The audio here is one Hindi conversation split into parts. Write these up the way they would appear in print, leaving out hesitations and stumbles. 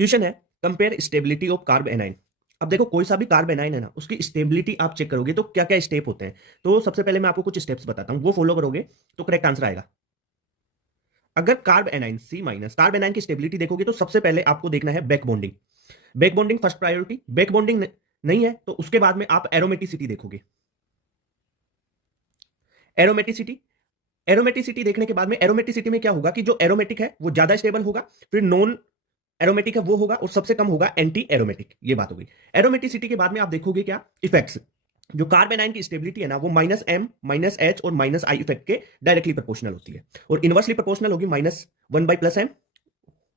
क्वेश्चन है compare stability of carb A9. अब देखो कोई सा भी कार्ब एनाइन है ना, उसकी स्टेबिलिटी आप चेक करोगे तो क्या क्या स्टेप होते हैं। तो सबसे पहले मैं आपको कुछ स्टेप्स बताता हूं, वो फॉलो करोगे तो करेक्ट आंसर आएगा। अगर कार्ब एनाइन सी माइनस कार्ब एनाइन की स्टेबिलिटी देखोगे तो सबसे पहले आपको देखना है back bonding. Back bonding first priority. Back bonding नहीं है तो उसके बाद में आप एरोमेटिसिटी देखोगे। एरोमेटिसिटी एरोमेटिसिटी देखने के बाद में एरोमेटिसिटी में क्या होगा कि जो एरोमेटिक है वो ज्यादा स्टेबल होगा, फिर नॉन एरोमेटिक है वो होगा, और सबसे कम होगा एंटी एरोमेटिक। ये बात होगी। एरोमेटिसिटी के बाद में आप देखोगे क्या इफेक्ट्स। जो कार्ब एनाइन की स्टेबिलिटी है ना, वो -m -h और -i इफेक्ट के डायरेक्टली प्रोपोर्शनल होती है, और इनवर्सली प्रोपोर्शनल होगी -1/+m,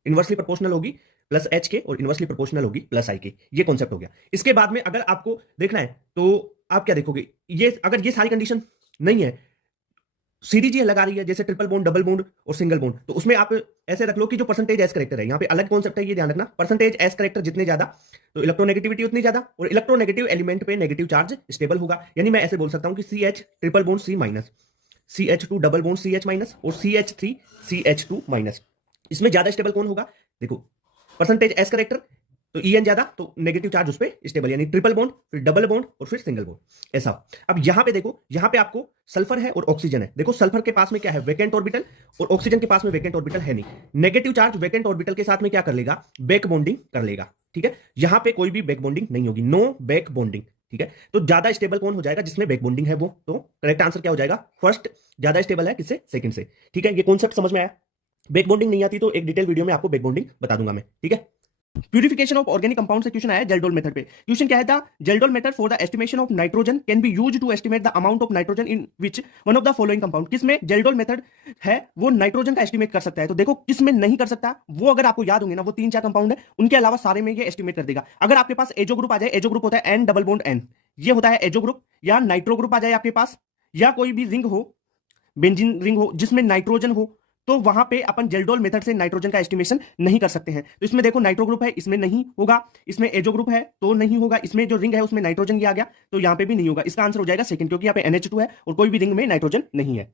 इनवर्सली प्रोपोर्शनल होगी +h के, और इनवर्सली प्रोपोर्शनल होगी +i के। ये कॉन्सेप्ट हो गया। इसके बाद में अगर आपको देखना है तो आप क्या देखोगे, ये अगर ये सारी कंडीशन नहीं है, सीरीज ये लगा रही है जैसे ट्रिपल बॉन्ड, डबल बॉन्ड और सिंगल बॉन्ड, तो उसमें आप ऐसे रख लो कि जो परसेंटेज एस करेक्टर है, यहाँ पे अलग कॉन्सेप्ट है, ये ध्यान रखना। परसेंटेज एस करेक्टर जितने ज्यादा तो इलेक्ट्रोनेगेटिविटी उतनी ज्यादा, और इलेक्ट्रोनेगेटिव एलिमेंट पे नेगेटिव चार्ज स्टेबल होगा। यानी मैं ऐसे बोल सकता हूं कि CH triple bond C minus, CH2 double bond CH minus और CH3 CH2 माइनस। इसमें ज्यादा स्टेबल कौन होगा? देखो परसेंटेज एस करेक्टर, तो EN ज्यादा तो नेगेटिव चार्ज उस पर स्टेबल, यानी ट्रिपल बॉन्ड, फिर डबल बॉन्ड और फिर सिंगल बॉन्ड, ऐसा। अब यहां पे देखो, यहां पे आपको सल्फर है और ऑक्सीजन है। देखो सल्फर के पास में क्या है? वैकेंट ऑर्बिटल, और ऑक्सीजन के पास में वैकेंट ऑर्बिटल है नहीं। नेगेटिव चार्ज वैकेंट ऑर्बिटल के साथ में क्या कर लेगा? बैक बॉन्डिंग कर लेगा। ठीक है, यहां पे कोई भी बैक बॉन्डिंग नहीं होगी, नो बैक बॉन्डिंग। ठीक है, तो ज्यादा स्टेबल कौन हो जाएगा? जिसमें बैक बॉन्डिंग है वो। तो करेक्ट आंसर क्या हो जाएगा? फर्स्ट ज्यादा स्टेबल है किससे? सेकंड से। ठीक है, ये कॉन्सेप्ट समझ में आया? बैक बॉन्डिंग नहीं आती तो एक डिटेल वीडियो में आपको बैक बॉन्डिंग बता दूंगा मैं। ठीक है, प्यूरिफिकेशन ऑफ ऑर्गेनिक कंपाउंड से क्वेश्चन आया जेल्डोल मेथड पे। क्वेश्चन क्या है था? Kjeldahl method for the estimation of nitrogen can be used to estimate the amount of nitrogen in which one of the following compound. किसमें जेल्डोल मेथड है वो नाइट्रोजन का एस्टिमेट कर सकता है? तो देखो किसमें नहीं कर सकता, वो अगर आपको याद होंगे ना, वो 3-4 कंपाउंड है, उनके अलावा सारे में ये एस्टिमेट कर देगा। अगर आपके पास एजो ग्रुप आ जाए, एजो ग्रुप होता है N डबल बॉन्ड N, ये होता है एजो ग्रुप, या नाइट्रो ग्रुप आ जाए आपके पास, या कोई भी रिंग हो, बेंजीन रिंग हो जिसमें नाइट्रोजन हो, तो वहां पे अपन जेल्डोल मेथड से नाइट्रोजन का एस्टिमेशन नहीं कर सकते हैं। तो इसमें देखो नाइट्रो ग्रुप है, इसमें नहीं होगा। इसमें एजो ग्रुप है तो नहीं होगा। इसमें जो रिंग है उसमें नाइट्रोजन भी आ गया, तो यहां पे भी नहीं होगा। इसका आंसर हो जाएगा सेकंड, क्योंकि यहाँ पे NH2 है और कोई भी रिंग में नाइट्रोजन नहीं है।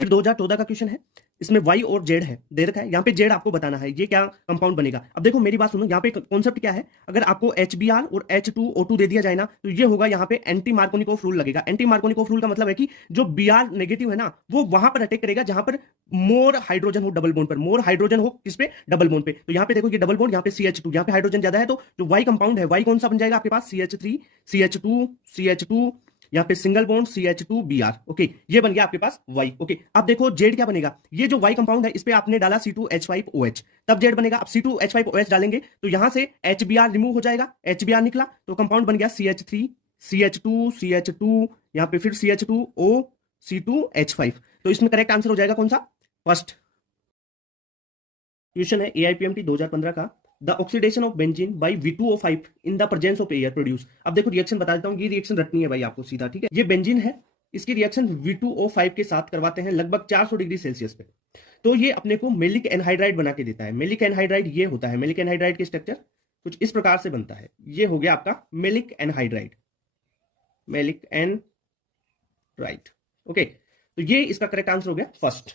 फिर 2014 का क्वेश्चन है, इसमें Y और Z है, दे रखा है। यहाँ पे Z आपको बताना है ये क्या कंपाउंड बनेगा। अब देखो मेरी बात सुनो, यहाँ पे कॉन्सेप्ट क्या है? अगर आपको HBr और H2O2 दे दिया जाए ना, तो ये होगा यहाँ पे एंटी मार्कोनिकोव रूल लगेगा। एंटी मार्कोनिकोव रूल का मतलब है कि जो Br नेगेटिव है ना, वो वहां पर अटैक करेगा जहां पर मोर हाइड्रोजन हो डबल बॉन्ड पर, मोर हाइड्रोजन हो किस पे? डबल बॉन्ड पे। तो यहाँ पे देखो ये डबल बॉन्ड, यहाँ पे CH2, यहाँ पे हाइड्रोजन ज्यादा है, तो जो Y कंपाउंड है, Y कौन सा बन जाएगा आपके पास? CH3 CH2 CH2, यहाँ पे सिंगल बॉन्ड CH2Br। ओके, ये बन गया आपके पास Y। ओके, अब देखो Z क्या बनेगा? ये जो Y कंपाउंड है, इस पे आपने डाला C2H5OH, तब Z बनेगा। अब C2H5OH डालेंगे तो यहां से HBr रिमूव हो जाएगा, HBr निकला तो कंपाउंड बन गया CH3 CH2 CH2, यहाँ पे फिर CH2O C2H5। तो इसमें करेक्ट आंसर हो जाएगा कौन सा? फर्स्ट। क्वेश्चन है AIPMT 2015 का, the oxidation of benzene by V2O5 in the presence of air produce. अब देखो रिएक्शन बता देता हूं, ये रिएक्शन रटनी है भाई आपको सीधा। ठीक है, ये बेंजीन है, इसकी रिएक्शन V2O5 के साथ करवाते हैं लगभग 400 डिग्री सेल्सियस पे, तो ये अपने को मेलिक एनहाइड्राइड बना के देता है। मेलिक एनहाइड्राइड ये होता है, मेलिक एनहाइड्राइड के स्ट्रक्चर कुछ इस प्रकार से बनता है। ये हो गया आपका malic anhydride, malic anhydride. Okay, तो ये इसका करेक्ट आंसर हो गया फर्स्ट।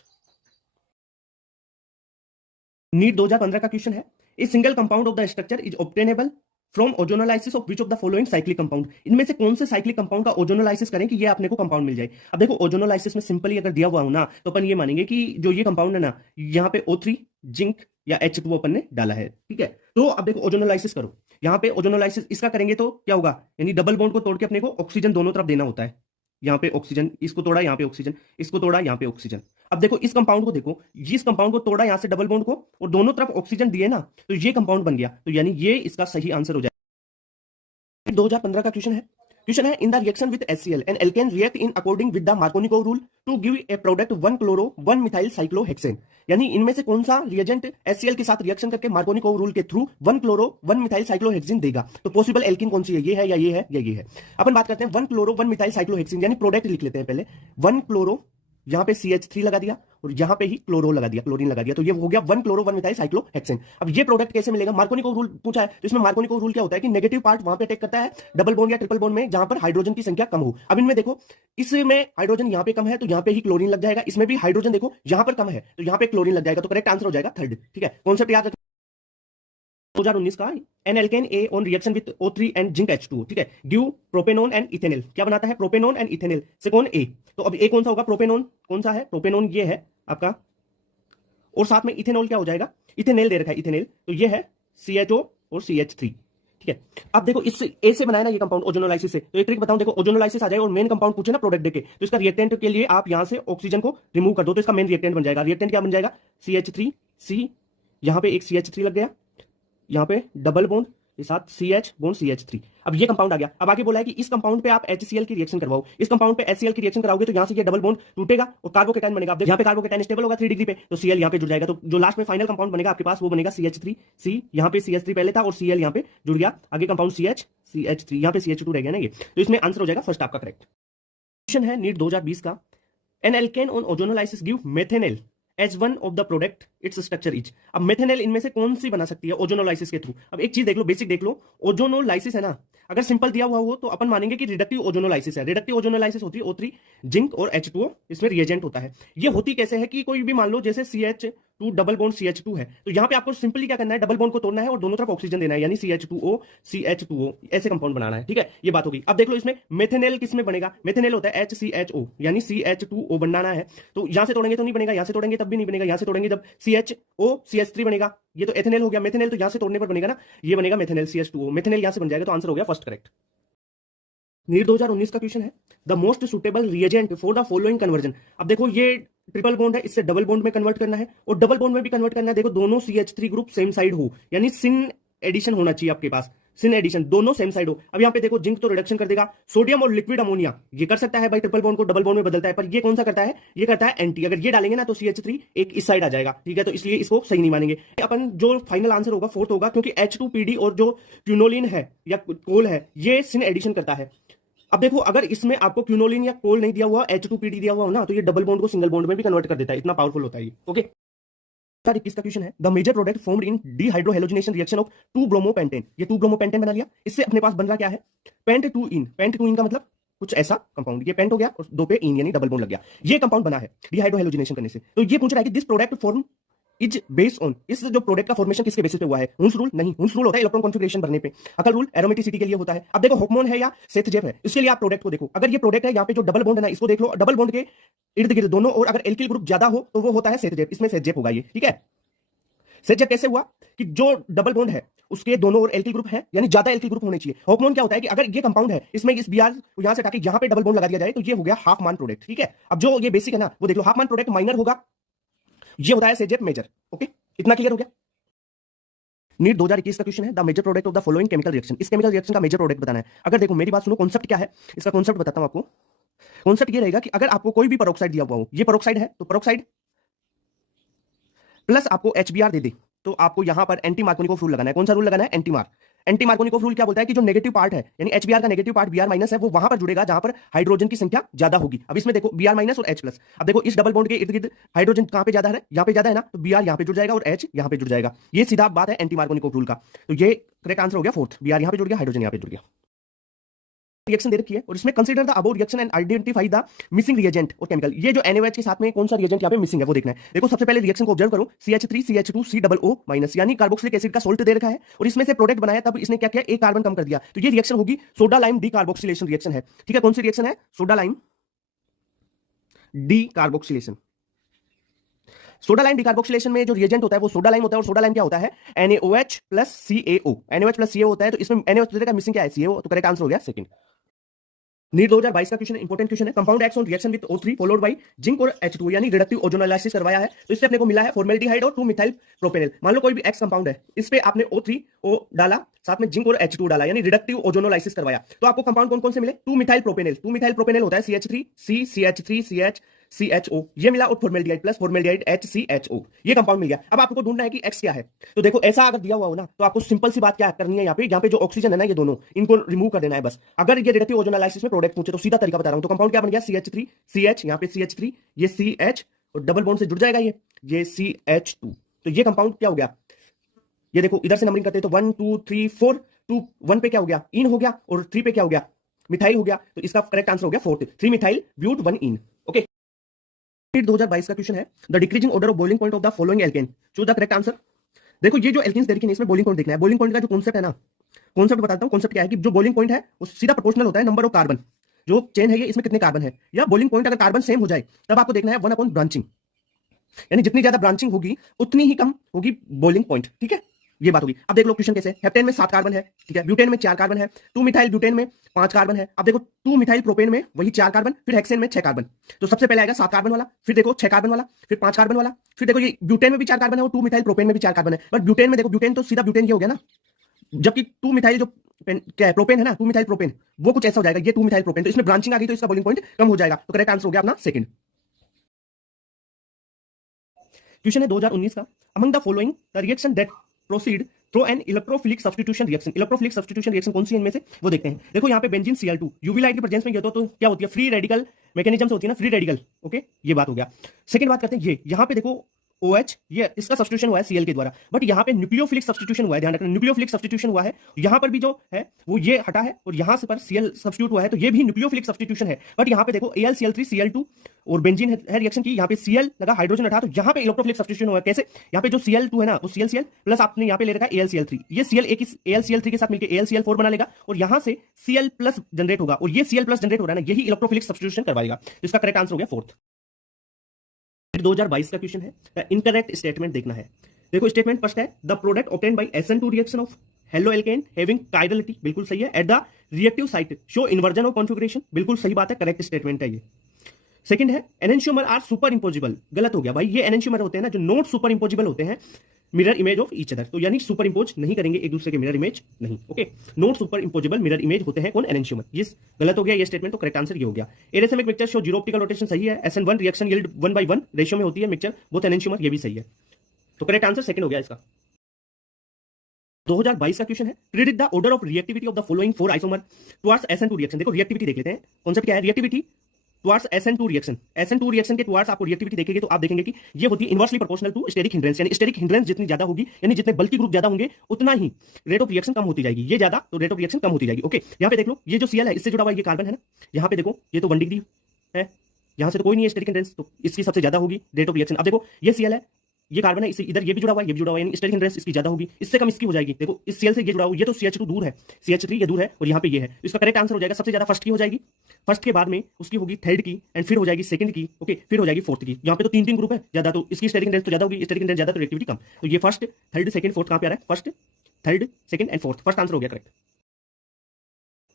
नीट 2015 का क्वेश्चन है, a single compound of the structure is obtainable from ozonolysis of which of the following cyclic compound. इनमें से कौन से साइक्लिक कंपाउंड का ओजोनोलाइसिस करें कि ये अपने को कंपाउंड मिल जाए। अब देखो ओजोनोलाइसिस में सिंपली अगर दिया हुआ हो ना, तो अपन ये मानेंगे कि जो ये कंपाउंड है ना, यहाँ पे O3 जिंक या H2 अपन ने डाला है। ठीक है, तो अब देखो ओजोनोलाइसिस करो, यहाँ पे ओजोनोलाइसिस इसका करेंगे तो क्या होगा? यानी डबल बॉन्ड को तोड़ के अपने को ऑक्सीजन दोनों तरफ देना होता है। यहाँ पे ऑक्सीजन, इसको तोड़ा यहाँ पे ऑक्सीजन, इसको तोड़ा यहाँ पे ऑक्सीजन। अब देखो इस कंपाउंड को देखो, इस कंपाउंड को तोड़ा यहाँ से डबल बॉन्ड को, और दोनों तरफ ऑक्सीजन दिए ना, तो ये कंपाउंड बन गया। तो यानी ये इसका सही आंसर हो जाएगा। 2015 का क्वेश्चन है in the reaction with HCl an alkene react in according with the Markovnikov rule to give a product 1 chloro 1 methyl cyclohexane. यानी इनमें से कौन सा रिएजेंट HCl के साथ रिएक्शन करके मार्कोनिकोव रूल के थ्रू 1 क्लोरो 1 मिथाइल साइक्लोहेक्सेन देगा। तो पॉसिबल एल्किन कौन सी है? ये है या ये है या ये है? अपन बात करते हैं 1 क्लोरो 1 मिथाइल साइक्लोहेक्सेन, यानी प्रोडक्ट लिख लेते हैं पहले। 1 क्लोरो, यहाँ पे CH3 लगा दिया और यहाँ पे ही क्लोरो लगा दिया, क्लोरीन लगा दिया, तो ये हो गया 1 क्लोरो 1 मिथाइल साइक्लोहेक्सेन। अब ये प्रोडक्ट कैसे मिलेगा? मार्कोनिकोव रूल पूछा है, तो इसमें मार्कोनिकोव रूल क्या होता है कि नेगेटिव पार्ट वहां पे अटैक करता है डबल बॉन्ड या ट्रिपल बॉन्ड में जहां पर हाइड्रोजन की संख्या कम हो। अब इनमें देखो, इसमें हाइड्रोजन यहाँ पे कम है तो यहाँ पे ही क्लोरीन लग जाएगा, इसमें भी हाइड्रोजन देखो यहाँ पर कम है तो यहाँ पे क्लोरीन लग जाएगा, तो करेक्ट आंसर हो जाएगा थर्ड। ठीक है, कॉन्सेप्ट याद 2019 का an alkene a on reaction with O3 and zinc H2, ठीक है, गिव प्रोपेनोन एंड इथेनॉल। क्या बनाता है? प्रोपेनोन एंड इथेनॉल से कौन? ए। तो अब ए कौन सा होगा? प्रोपेनोन कौन सा है? प्रोपेनोन ये है आपका, और साथ में इथेनॉल क्या हो जाएगा? इथेनॉल दे रखा है, इथेनॉल, तो ये है CHO और CH3, ठीक है। अब देखो इस ए से बनाया ना ये कंपाउंड ओजोनोलाइसिस से, तो एक ट्रिक बताऊं, देखो ओजोनोलाइसिस आ जाएगा और मेन कंपाउंड पूछे ना प्रोडक्ट देके, तो इसका रिएक्टेंट के लिए आप यहां से ऑक्सीजन को रिमूव कर दो तो इसका मेन रिएक्टेंट बन जाएगा। रिएक्टेंट क्या बन जाएगा? CH3C, यहां पे एक CH3 लग गया, यहां पे डबल बॉन्ड के साथ CH बॉन्ड CH3। अब ये कंपाउंड आ गया। अब आगे बोला है कि इस कंपाउंड पे आप HCl की रिएक्शन करवाओ। इस कंपाउंड पे HCl की रिएक्शन कराओगे तो यहां से ये डबल बॉन्ड टूटेगा और कार्बोकेटाइन बनेगा। अब यहां पे कार्बोकेटाइन स्टेबल होगा 3 डिग्री पे, तो Cl यहां पे जुड़ जाएगा। तो जो लास्ट में फाइनल कंपाउंड बनेगा आपके पास वो बनेगा CH3C। यहां पे CH3 पहले था और Cl यहां पे जुड़ गया। आगे कंपाउंड CH3, यहां पे CH2 रह गया ना ये, तो इसमें आंसर हो जाएगा फर्स्ट आपका करेक्ट। क्वेश्चन है नीट 2020 का, an alkene on ozonolysis give methanol as one of the product its structure is. अब मेथेनॉल इनमें से कौन सी बना सकती है ओजोनोलाइसिस के थ्रू? अब एक चीज देख लो, बेसिक देख लो, ओजोनोलाइसिस है ना, अगर सिंपल दिया हुआ हो तो अपन मानेंगे कि रिडक्टिव ओजोनोलाइसिस है। रिडक्टिव ओजोनोलाइसिस होती है O3 जिंक और H2O, इसमें रिएजेंट होता है। ये होती कैसे है कि कोई भी मान लो जैसे CH2 डबल बॉन्ड CH2 है, तो यहां पे आपको सिंपली क्या करना है? डबल बॉन्ड को तोड़ना है और दोनों तरफ ऑक्सीजन देना है, यानी CH2O CH2O ऐसे कंपाउंड बनाना है, ठीक है। ये बात हो गई। अब देख लो इसमें मेथेनॉल किसमें बनेगा? मेथेनॉल होता है HCHO, यानी CH2O बनाना है, तो यहां से तोड़ेंगे तो नहीं बनेगा, यहां से तोड़ेंगे तब भी नहीं बनेगा, यहां से तोड़ेंगे जब CHO CH3 बनेगा। ये तो एथेनॉल हो गया, मेथेनॉल तो यहां से तोड़ने पर बनेगा ना, ये बनेगा मेथेनॉल CH2O, मेथेनॉल यहां से बन जाएगा, तो आंसर हो गया फर्स्ट करेक्ट। नीट 2019 का क्वेश्चन है, the most suitable reagent for the following conversion. अब देखो ये ट्रिपल बॉन्ड है, इससे डबल बॉन्ड में कन्वर्ट करना है और डबल बॉन्ड में भी कन्वर्ट करना है। देखो दोनों CH3 ग्रुप सेम साइड हो, यानी सिन एडिशन होना चाहिए आपके पास, सिन एडिशन दोनों सेम साइड हो। अब यहां पे देखो जिंक तो रिडक्शन कर देगा, सोडियम और लिक्विड अमोनिया ये कर सकता है भाई, ट्रिपल बॉन्ड को डबल बॉन्ड में बदलता है, पर ये कौन सा करता है? ये करता है एंटी। अगर ये डालेंगे ना तो CH3 एक इस साइड आ जाएगा, ठीक है, तो इसलिए इसको सही नहीं मानेंगे अपन। जो फाइनल आंसर होगा फोर्थ होगा, क्योंकि H2PD और जो क्यूनोलिन है या कोल है ये सिन एडिशन करता है। अब देखो अगर इसमें आपको क्यूनोलिन या कोल नहीं दिया हुआ, H2PD दिया हुआ हो ना, तो ये डबल बॉन्ड को सिंगल बॉन्ड में भी कन्वर्ट कर देता है, इतना पावरफुल होता है ये, ओके। 21 का क्वेश्चन है, the major product formed in dehydrohalogenation reaction of two bromopentane. ये 2-ब्रोमोपेंटेन बना लिया, इससे अपने पास बन रहा क्या है? पेंट 2 इन। पेंट 2 इन का मतलब कुछ ऐसा कंपाउंड, ये पेंट हो गया और 2 पे इन यानी डबल बॉन्ड लग गया, ये कंपाउंड बना है डीहाइड्रोहेलोजिनेशन करने से। तो ये पूछ रहा है कि this product form is based on, इस जो प्रोडक्ट का फॉर्मेशन किसके बेसिस पे हुआ है? हुंस रूल? नहीं, हुंस रूल होता है इलेक्ट्रॉन कॉन्फिगरेशन भरने पे। अकल रूल एरोमेटिसिटी के लिए होता है। अब देखो होकमोन है या सेथजेफ है, इसके लिए आप प्रोडक्ट को देखो। अगर ये प्रोडक्ट है, यहाँ पे जो डबल बॉन्ड है ना, इसको देख लो, डबल बॉन्ड के इर्द गिर्द दोनों, और अगर एल्किल ग्रुप ज्यादा हो तो वो होता है सेथजेफ, इसमें सेथजेफ होगा ये, ठीक है। सेथजेफ कैसे हुआ? कि जो डबल बॉन्ड है उसके दोनों और एल्किल ग्रुप है, यानी ज्यादा एल्किल ग्रुप होने चाहिए। होकमोन क्या होता है कि अगर ये कंपाउंड है, इसमें इस Br को यहां से हटा के यहां पे डबल बॉन्ड लगा दिया जाए तो ये हो गया हाफ मान प्रोडक्ट, ठीक है। अब जो ये बेसिक है ना वो देख लो, हाफ मान प्रोडक्ट माइनर होगा, ये होता है सेथजेफ मेजर, ओके, इतना क्लियर हो गया। नीट 2021 का क्वेश्चन है, the major product of the following chemical reaction. इस केमिकल रिएक्शन का मेजर प्रोडक्ट बताना है। अगर देखो मेरी बात सुनो, कॉन्सेप्ट क्या है इसका, कॉन्सेप्ट बताता हूं आपको। कॉन्सेप्ट ये रहेगा कि अगर आपको कोई भी पेरोक्साइड दिया हुआ हो, ये पेरोक्साइड है तो पेरोक्साइड प्लस आपको HBr दे दे, तो आपको यहां पर एंटी मार्कोनिकोव रूल लगाना है। कौन सा रूल लगाना है? Anti mark. Anti Markovnikov rule क्या बोलता है कि जो नेगेटिव पार्ट है, यानी HBr का नेगेटिव पार्ट Br माइनस है, वो वहां पर जुड़ेगा जहां पर हाइड्रोजन की संख्या ज्यादा होगी। अब इसमें देखो Br माइनस और H प्लस। अब देखो इस डबल बॉन्ड के इर्द गिर्द हाइड्रोजन कहां पे ज्यादा है? यहां पे ज्यादा है ना, तो Br यहां पे जुड़ जाएगा और H यहां पे जुड़ जाएगा। ये सीधा बात है एंटी मार्कोनिकोव रूल का। तो ये करेक्ट आंसर हो गया फोर्थ, Br यहां पे जुड़ गया, हाइड्रोजन यहां पे जुड़ गया। रिएक्शन दे रखी है और इसमें consider the above reaction and identify the missing reagent और केमिकल। ये जो NaOH के साथ में कौन सा रिएजेंट यहाँ पे मिसिंग है वो देखना है। देखो सबसे पहले रिएक्शन को ऑब्जर्व करो, CH3 CH2 COO- यानी कार्बोक्सिलिक एसिड का सोल्ट दे रखा है और इसमें से प्रोडक्ट बनाया, तब इसने क्या किया? एक कार्बन कम कर दिया, तो ये रिएक्शन होगी सोडा लाइम डीकार्बोक्सिलेशन रिएक्शन है, ठीक है। कौन सी रिएक्शन है? Soda lime decarboxylation. Soda lime decarboxylation में जो रिएजेंट होता है वो सोडा लाइम होता है, और सोडा लाइम क्या होता है? NaOH plus CaO। NaOH plus CaO होता है, तो इसमें NaOH का मिसिंग क्या है? CaO, तो करेक्ट आंसर हो गया सेकंड। नीट 2022 का क्वेश्चन, इंपॉर्टेंट क्वेश्चन है, compound acts on reaction with O3 followed by zinc और H2, यानी रिडक्टिव ओजोनोलाइसिस करवाया है, तो इससे अपने को मिला है फॉर्मेल्डिहाइड और 2-मिथाइल प्रोपेनॉल। मान लो कोई भी एक्स कंपाउंड है, इस पे आपने O3O डाला, साथ में जिंक और H2 डाला, यानी रिडक्टिव ओजोनोलाइसिस करवाया, तो आपको कंपाउंड कौन कौन से मिले? 2-मिथाइल प्रोपेनॉल। 2-मिथाइल प्रोपेनॉल होता है CH3C CH3CH CHO, ये मिला, और फॉर्मेल्डिहाइड प्लस फॉर्मेल्डिहाइड HCHO, ये कंपाउंड मिल गया। अब आपको ढूंढना है कि एक्स क्या है, तो देखो ऐसा अगर दिया हुआ हो ना, तो आपको सिंपल सी बात क्या करनी है, यहाँ पे जो ऑक्सीजन है ना, ये दोनों इनको रिमूव कर देना है बस। अगर ये रिडक्टिव ओजोनोलाइसिस में प्रोडक्ट पूछे तो सीधा तरीका बता रहा हूं, तो कंपाउंड क्या बन गया? CH3CH, यहाँ पे CH3, ये CH और डबल बॉन्ड से जुड़ जाएगा ये CH2, तो ये कंपाउंड क्या हो गया? ये देखो इधर से नंबरिंग करते हैं तो 1 2 3 4, 2 1 पे क्या हो गया? इन हो गया, और 3 पे क्या हो गया? मिथाइल हो गया, तो इसका करेक्ट आंसर हो गया fourth, 3 methyl but 1 ene, okay. 2022 का क्वेश्चन है, the decreasing order of boiling point of the following alkene, choose the correct answer. देखो ये जो एल्केन्स दे रखी है इसमें बॉइलिंग पॉइंट देखना है। बॉइलिंग पॉइंट का जो कॉन्सेप्ट है ना, कॉन्सेप्ट बताता हूँ। कॉन्सेप्ट क्या है कि जो बॉइलिंग पॉइंट है वो सीधा प्रोपोर्शनल होता है नंबर ऑफ कार्बन, जो चेन है ये इसमें कितने कार्बन है, या बॉइलिंग पॉइंट अगर कार्बन सेम हो जाए तब आपको देखना है 1 अपॉन ब्रांचिंग, यानी जितनी ज्यादा ब्रांचिंग होगी उतनी ही कम होगी बॉइलिंग पॉइंट। ठीक है, ये बात होगी। अब देख लो क्वेश्चन कैसे है। हेप्टेन में 7 कार्बन है, ठीक है, ब्यूटेन में 4 कार्बन है, 2 मिथाइल ब्यूटेन में 5 कार्बन है। अब देखो 2 मिथाइल प्रोपेन में वही 4 कार्बन, फिर हेक्सेन में 6 कार्बन। तो सबसे पहले आएगा 7 कार्बन वाला, फिर देखो 6 कार्बन वाला, फिर 5 कार्बन वाला, फिर देखो ये ब्यूटेन में भी 4 कार्बन है और 2 मिथाइल प्रोपेन में भी 4 कार्बन है। बट ब्यूटेन में देखो, ब्यूटेन तो सीधा ब्यूटेन ये हो गया ना, जबकि 2 मिथाइल जो क्या है प्रोपेन है ना, 2 मिथाइल प्रोपेन, वो कुछ ऐसा हो जाएगा, ये 2 मिथाइल प्रोपेन, तो इसमें ब्रांचिंग आ गई तो इसका बॉइलिंग पॉइंट कम हो जाएगा। तो करेक्ट आंसर हो गया अपना सेकंड। क्वेश्चन है 2019 का, among the following the reaction that proceed through an electrophilic substitution reaction. Electrophilic substitution reaction कौन सी है इनमें से, वो देखते हैं। देखो यहाँ पे बेंजीन Cl2 यूवी लाइट के प्रेजेंस में ये तो क्या होती है, फ्री रेडिकल मैकेनिज्म से होती है ना, फ्री रेडिकल। ओके, ये बात हो गया। सेकंड बात करते हैं, ये यहाँ पे देखो OH, ये इसका सब्स्टिट्यूशन हुआ है Cl के द्वारा, बट यहाँ पे न्यूक्लियोफिलिक सब्स्टिट्यूशन हुआ है, ध्यान रखना न्यूक्लियोफिलिक सब्स्टिट्यूशन हुआ है। यहाँ पर भी जो है वो ये हटा है और यहाँ से पर Cl सब्स्टिट्यूट हुआ है, तो ये भी न्यूक्लियोफिलिक सब्स्टिट्यूशन है। बट यहाँ पे देखो AlCl3 Cl2 और बेंजीन है रिएक्शन की, यहाँ पे Cl लगा, हाइड्रोजन हटा, तो यहाँ पे इलेक्ट्रोफिलिक सब्स्टिट्यूशन हुआ है। कैसे, यहाँ पे जो Cl2 है ना वो Cl प्लस आपने यहाँ पे ले रखा है AlCl3, ये Cl एक AlCl3 के साथ मिलकर AlCl4 बना लेगा और यहाँ से Cl प्लस जनरेट होगा, और ये Cl प्लस जनरेट हो रहा है ना, यही इलेक्ट्रोफिलिक सब्स्टिट्यूशन करवाएगा। तो इसका करेक्ट आंसर हो गया फोर्थ। 2022 का क्वेश्चन है, इनकरेक्ट स्टेटमेंट देखना है। देखो स्टेटमेंट फर्स्ट है, the product obtained by SN2 reaction of halo alkane having chirality, बिल्कुल सही है। At the reactive site show inversion of configuration, बिल्कुल सही बात है, करेक्ट स्टेटमेंट है ये। सेकंड है, एनेंशियोमर आर सुपर इंपोजिबल, गलत हो गया भाई। ये एनेंशियोमर होते हैं ना जो नॉट सुपर इंपोजिबल होते हैं mirror image of each other, तो यानी सुपर इंपोज नहीं करेंगे एक दूसरे के मिरर इमेज नहीं। Okay, not superimposable mirror image होते हैं कौन, एनेंशियोमर। ये गलत हो गया ये स्टेटमेंट, तो करेक्ट आंसर ये हो गया। A racemic mixture show zero optical rotation, सही है। SN1 रिएक्शन यील्ड 1/1 रेशियो में होती है मिक्सचर, बोथ एनेंशियोमर, ये भी सही है, तो करेक्ट आंसर सेकंड हो गया इसका। 2022 का क्वेश्चन है, predict the order of reactivity of the following 4 isomer towards SN2 reaction. देखो रिएक्टिविटी देख लेते हैं, कॉन्सेप्ट क्या है, reactivity towards SN2 reaction. SN2 reaction के टुवर्ड्स आपको रिएक्टिविटी देखेंगे तो आप देखेंगे कि ये होती है inversely proportional to steric hindrance, यानी स्टेरिक हिंड्रेंस जितनी ज्यादा होगी, यानी जितने बल्कि ग्रुप ज्यादा होंगे उतना ही रेट ऑफ रिएक्शन कम होती जाएगी। ये ज्यादा तो रेट ऑफ रिएक्शन कम होती जाएगी। ओके, यहाँ पे देख लो, ये जो Cl है इससे जुड़ा हुआ ये कार्बन है ना, यहाँ पे देखो ये तो 1 डिग्री है, यहाँ से तो कोई नहीं है स्टेरिक हिंड्रेंस, तो इसकी सबसे ज्यादा होगी रेट ऑफ रिएक्शन। अब देखो ये Cl है, ये कार्बन है, इससे इधर ये भी जुड़ा हुआ है, ये भी जुड़ा हुआ है, यानी स्टेरिक हिंड्रेंस इसकी ज्यादा होगी, इससे कम इसकी हो जाएगी। देखो इस Cl से ये जुड़ा हुआ, ये तो CH2 दूर है, CH3 ये दूर है, और यहाँ पे ये है। इसका करेक्ट आंसर हो जाएगा सबसे ज्यादा फर्स्ट की हो जाएगी, फर्स्ट के बाद में उसकी होगी थर्ड की, एंड फिर हो जाएगी सेकंड की। ओके, फिर हो जाएगी फोर्थ की। यहाँ पे तो 3 ग्रुप है ज्यादा, तो इसकी स्टेरिक हिंड्रेंस तो ज्यादा होगी, स्टेरिक हिंड्रेंस ज्यादा तो रिएक्टिविटी कम। तो ये फर्स्ट थर्ड सेकंड फोर्थ कहाँ पे आ रहा है, first third second and fourth, first answer हो गया करेक्ट।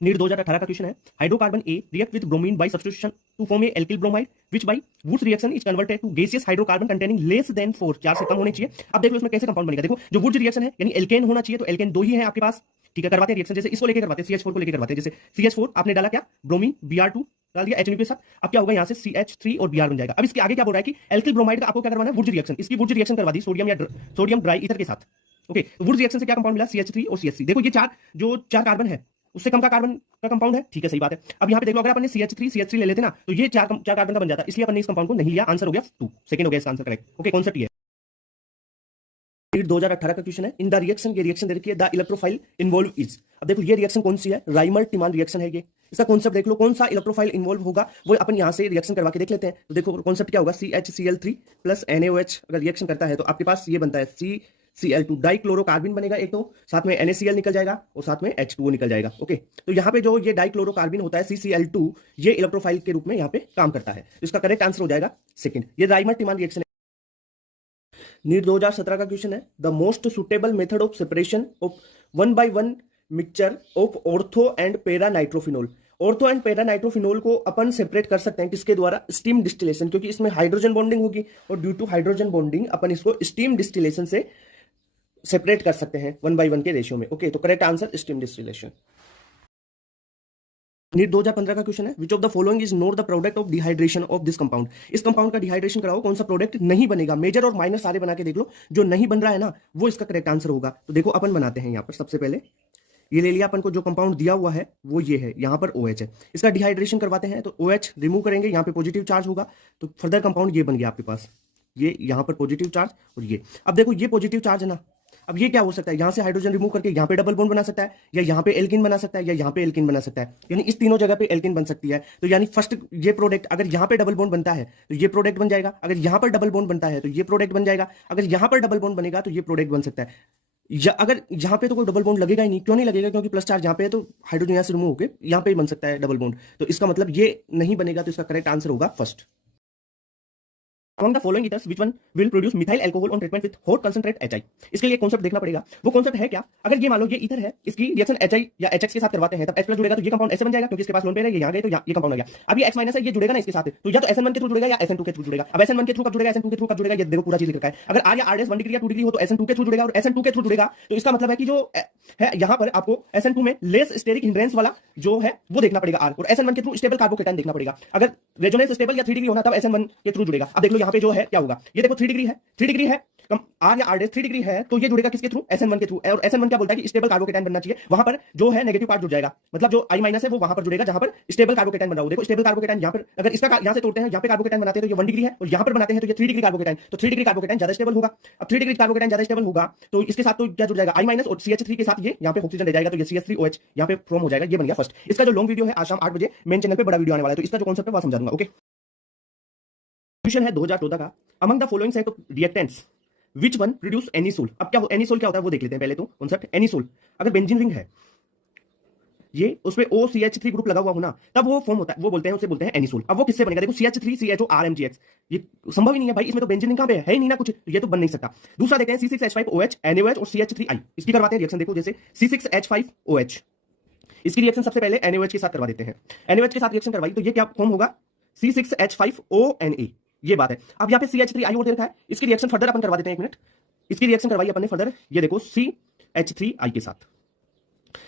नीट 2018 का क्वेश्चन है, hydrocarbon A react with bromine by substitution to form a alkyl bromide which by Wurtz reaction is converted to gaseous hydrocarbon containing less than 4, 4 से कम होने चाहिए। अब देख लो इसमें कैसे कंपाउंड बनेगा। देखो जो वुड्स रिएक्शन है यानी एल्केन होना चाहिए, तो एल्केन 2 ही है आपके पास, ठीक है, करवाते हैं रिएक्शन, जैसे इसको लेके करवाते हैं, CH4 को लेके करवाते हैं। जैसे CH4 आपने डाला क्या, ब्रोमीन, Br2 डाल दिया HNO के साथ, अब क्या होगा यहाँ से CH3 और Br बन जाएगा। अब इसके आगे क्या बोल रहा है कि एल्किल ब्रोमाइड का आपको क्या करवाना है, वुड्स रिएक्शन, इसकी वुड्स रिएक्शन करवा दी सोडियम या सोडियम ड्राई ईथर के साथ। ओके, वुड्स रिएक्शन से क्या कंपाउंड मिला, CH3 और CH3। देखो ये चार कार्बन है उससे कम का कार्बन का कंपाउंड है, ठीक है, सही बात है। अब यहाँ पे देख लो, अगर अपन ने CH3 ले लेते ना, तो ये चार कार्बन का बन जाता, इसलिए अपन ने इस कंपाउंड को नहीं लिया, आंसर हो गया 2, सेकंड हो गया इसका आंसर करेक्ट। ओके, कॉन्सेप्ट ये 2018 का क्वेश्चन है, इन द रिएक्शन, ये रिएक्शन दे रखी है, द इलेक्ट्रोफाइल इन्वॉल्व इज। अब देखो ये रिएक्शन कौन सी है, राइमर टिमान रिएक्शन है ये। इसका कॉन्सेप्ट देख लो, कौन सा इलेक्ट्रोफाइल इन्वॉल्व होगा वो अपन यहाँ से रिएक्शन करवा के देख लेते हैं। तो देखो कॉन्सेप्ट क्या होगा, CHCl3 प्लस NaOH अगर रिएक्शन करता है तो आपके पास ये बनता है CCl2 डाइक्लोरोकार्बिन बनेगा एक, तो साथ में NaCl निकल जाएगा और साथ में H2O निकल जाएगा। ओके, तो यहाँ पे जो ये डाइक्लोरोकार्बिन होता है CCl2, ये इलेक्ट्रोफाइल के रूप में यहाँ पे काम करता है, तो इसका करेक्ट आंसर हो जाएगा सेकंड, ये राइमर टिमान रिएक्शन है। नीट 2017 का क्वेश्चन है, the most suitable method of separation of 1/1 mixture of ortho and para nitrophenol. Ortho and para nitrophenol को अपन सेपरेट कर सकते हैं किसके द्वारा, स्टीम डिस्टिलेशन, क्योंकि इसमें हाइड्रोजन बॉन्डिंग होगी और ड्यू टू हाइड्रोजन बॉन्डिंग अपन इसको स्टीम डिस्टिलेशन से सेपरेट कर सकते हैं 1/1 के रेशियो में। ओके, तो correct answer steam distillation. NEET 2015 का क्वेश्चन है, which of the following is not the product of dehydration of this compound. इस कंपाउंड का डिहाइड्रेशन कराओ, कौन सा प्रोडक्ट नहीं बनेगा। मेजर और माइनर सारे बना के देख लो, जो नहीं बन रहा है ना वो इसका करेक्ट आंसर होगा। तो देखो अपन बनाते हैं यहाँ पर, सबसे पहले ये ले लिया अपन को, जो कंपाउंड दिया हुआ है वो ये है, यहाँ पर OH है, इसका डिहाइड्रेशन करवाते हैं। तो OH रिमूव करेंगे, यहाँ पे पॉजिटिव चार्ज होगा, तो फर्दर कंपाउंड ये बन गया आपके पास, ये यहाँ पर पॉजिटिव चार्ज और ये। अब देखो ये पॉजिटिव चार्ज है ना, अब ये क्या हो सकता है, यहां से हाइड्रोजन रिमूव करके यहां पे डबल बॉन्ड बना सकता है, या यहां पे एल्किन बना सकता है, या यहां पे एल्किन बना सकता है, यानी इस तीनों जगह पे एल्किन बन सकती है। तो यानी फर्स्ट ये प्रोडक्ट अगर यहां पे डबल बॉन्ड बनता है तो ये प्रोडक्ट बन जाएगा, अगर यहां पर डबल बॉन्ड बनता है तो ये प्रोडक्ट बन जाएगा, अगर यहां पर डबल बॉन्ड बनेगा तो ये प्रोडक्ट बन सकता है। या अगर यहां पे तो कोई डबल बॉन्ड लगेगा ही नहीं, क्यों नहीं लगेगा, क्योंकि प्लस चार्ज यहां पे है तो हाइड्रोजन यहां से रिमूव होकर यहां पे ही बन सकता है डबल बॉन्ड। तो इसका मतलब ये नहीं बनेगा, तो इसका करेक्ट आंसर होगा first. Among the following ethers, which one will produce methyl alcohol on treatment with hot concentrate HI? इसके लिए कॉन्सेप्ट देखना पड़ेगा। वो कॉन्सेप्ट है क्या, अगर ये मान लो ये ईथर है, इसकी रिएक्शन HI या HX के साथ करवाते हैं, तब H+ जुड़ेगा तो ये कंपाउंड ऐसे बन जाएगा, क्योंकि इसके पास लोन पेयर है, ये यहां गए तो ये कंपाउंड आ गया। अब ये X- है, ये जुड़ेगा ना इसके साथ, तो या तो SN1 के थ्रू जुड़ेगा या SN2 के थ्रू जुड़ेगा। अब SN1 के थ्रू कब जुड़ेगा, SN2 के थ्रू कब जुड़ेगा, ये देखो पूरा चीज लिखा है। अगर R या R' 1 डिग्री या 2 डिग्री हो तो SN2 के थ्रू जुड़ेगा, और SN2 के थ्रू जुड़ेगा तो इसका मतलब है कि जो है यहां पर आपको SN2 में लेस स्टेरिक हिंड्रेंस वाला जो है वो देखना पड़ेगा R, और SN1 के थ्रू स्टेबल कार्बोकेटाइन देखना पड़ेगा। अगर रेजोनेंस स्टेबल या 3 डिग्री होना तब SN1 के थ्रू जुड़ेगा। अब देख लो यहां पे जो है क्या होगा, ये देखो 3 डिग्री है, 3 डिग्री है, R या R' 3 डिग्री है, तो ये जुड़ेगा किसके थ्रू, SN1 के थ्रू। और SN1 क्या बोलता है कि स्टेबल कार्बोकेटाइन बनना चाहिए, वहां पर जो है नेगेटिव पार्ट जुड़ जाएगा, मतलब जो I- है वो वहां पर जुड़ेगा जहां पर स्टेबल कार्बोकेटाइन बन रहा हो। देखो स्टेबल कार्बोकेटाइन यहां पर अगर इसका यहां से तोड़ते हैं, यहां पे कार्बोकेटाइन बनाते हैं तो ये 1 डिग्री है, और यहां पर बनाते हैं तो ये 3 डिग्री कार्बोकेटाइन, तो 3 डिग्री कार्बोकेटाइन ज्यादा स्टेबल होगा। अब 3 डिग्री कार्बोकेटाइन ज्यादा स्टेबल होगा तो इसके साथ तो क्या जुड़ जाएगा, I- और CH3 के साथ ये यहां पे ऑक्सीजन ले जाएगा, तो ये CH3OH यहां पे फॉर्म हो जाएगा, ये बन गया फर्स्ट। इसका जो लॉन्ग वीडियो है आज शाम 8 बजे मेन चैनल पे बड़ा वीडियो आने वाला है, तो इसका जो कॉन्सेप्ट है वो समझा दूंगा। ओके, क्वेश्चन है 2014 का, among the following set of reactants which one produce anisole. अब क्या एनिसोल क्या होता है वो देख लेते हैं पहले तो कॉन्सेप्ट। एनिसोल अगर बेंजीन रिंग है ये, उसमें OCH3 ग्रुप लगा हुआ हो ना, तब वो फॉर्म होता है, वो बोलते हैं, उसे बोलते हैं एनिसोल। अब वो किससे बनेगा, देखो CH3 CHO RMGX, ये संभव ही नहीं है भाई, इसमें तो बेंजीन रिंग कहां पे है ही नहीं ना कुछ, ये तो बन नहीं सकता। दूसरा देखते हैं C6H5OH NaOH और CH3I, इसकी करवाते हैं रिएक्शन। देखो जैसे C6H5OH, इसकी रिएक्शन सबसे पहले NaOH के साथ करवा देते हैं, NaOH के साथ रिएक्शन करवाई तो ये क्या फॉर्म होगा, C6H5ONa, ये बात है। अब यहाँ पे CH3I और दे रखा है, इसकी रिएक्शन फर्दर अपन करवा देते हैं, 1 मिनट, इसकी रिएक्शन करवाई अपन ने फर्दर, ये देखो CH3I के साथ,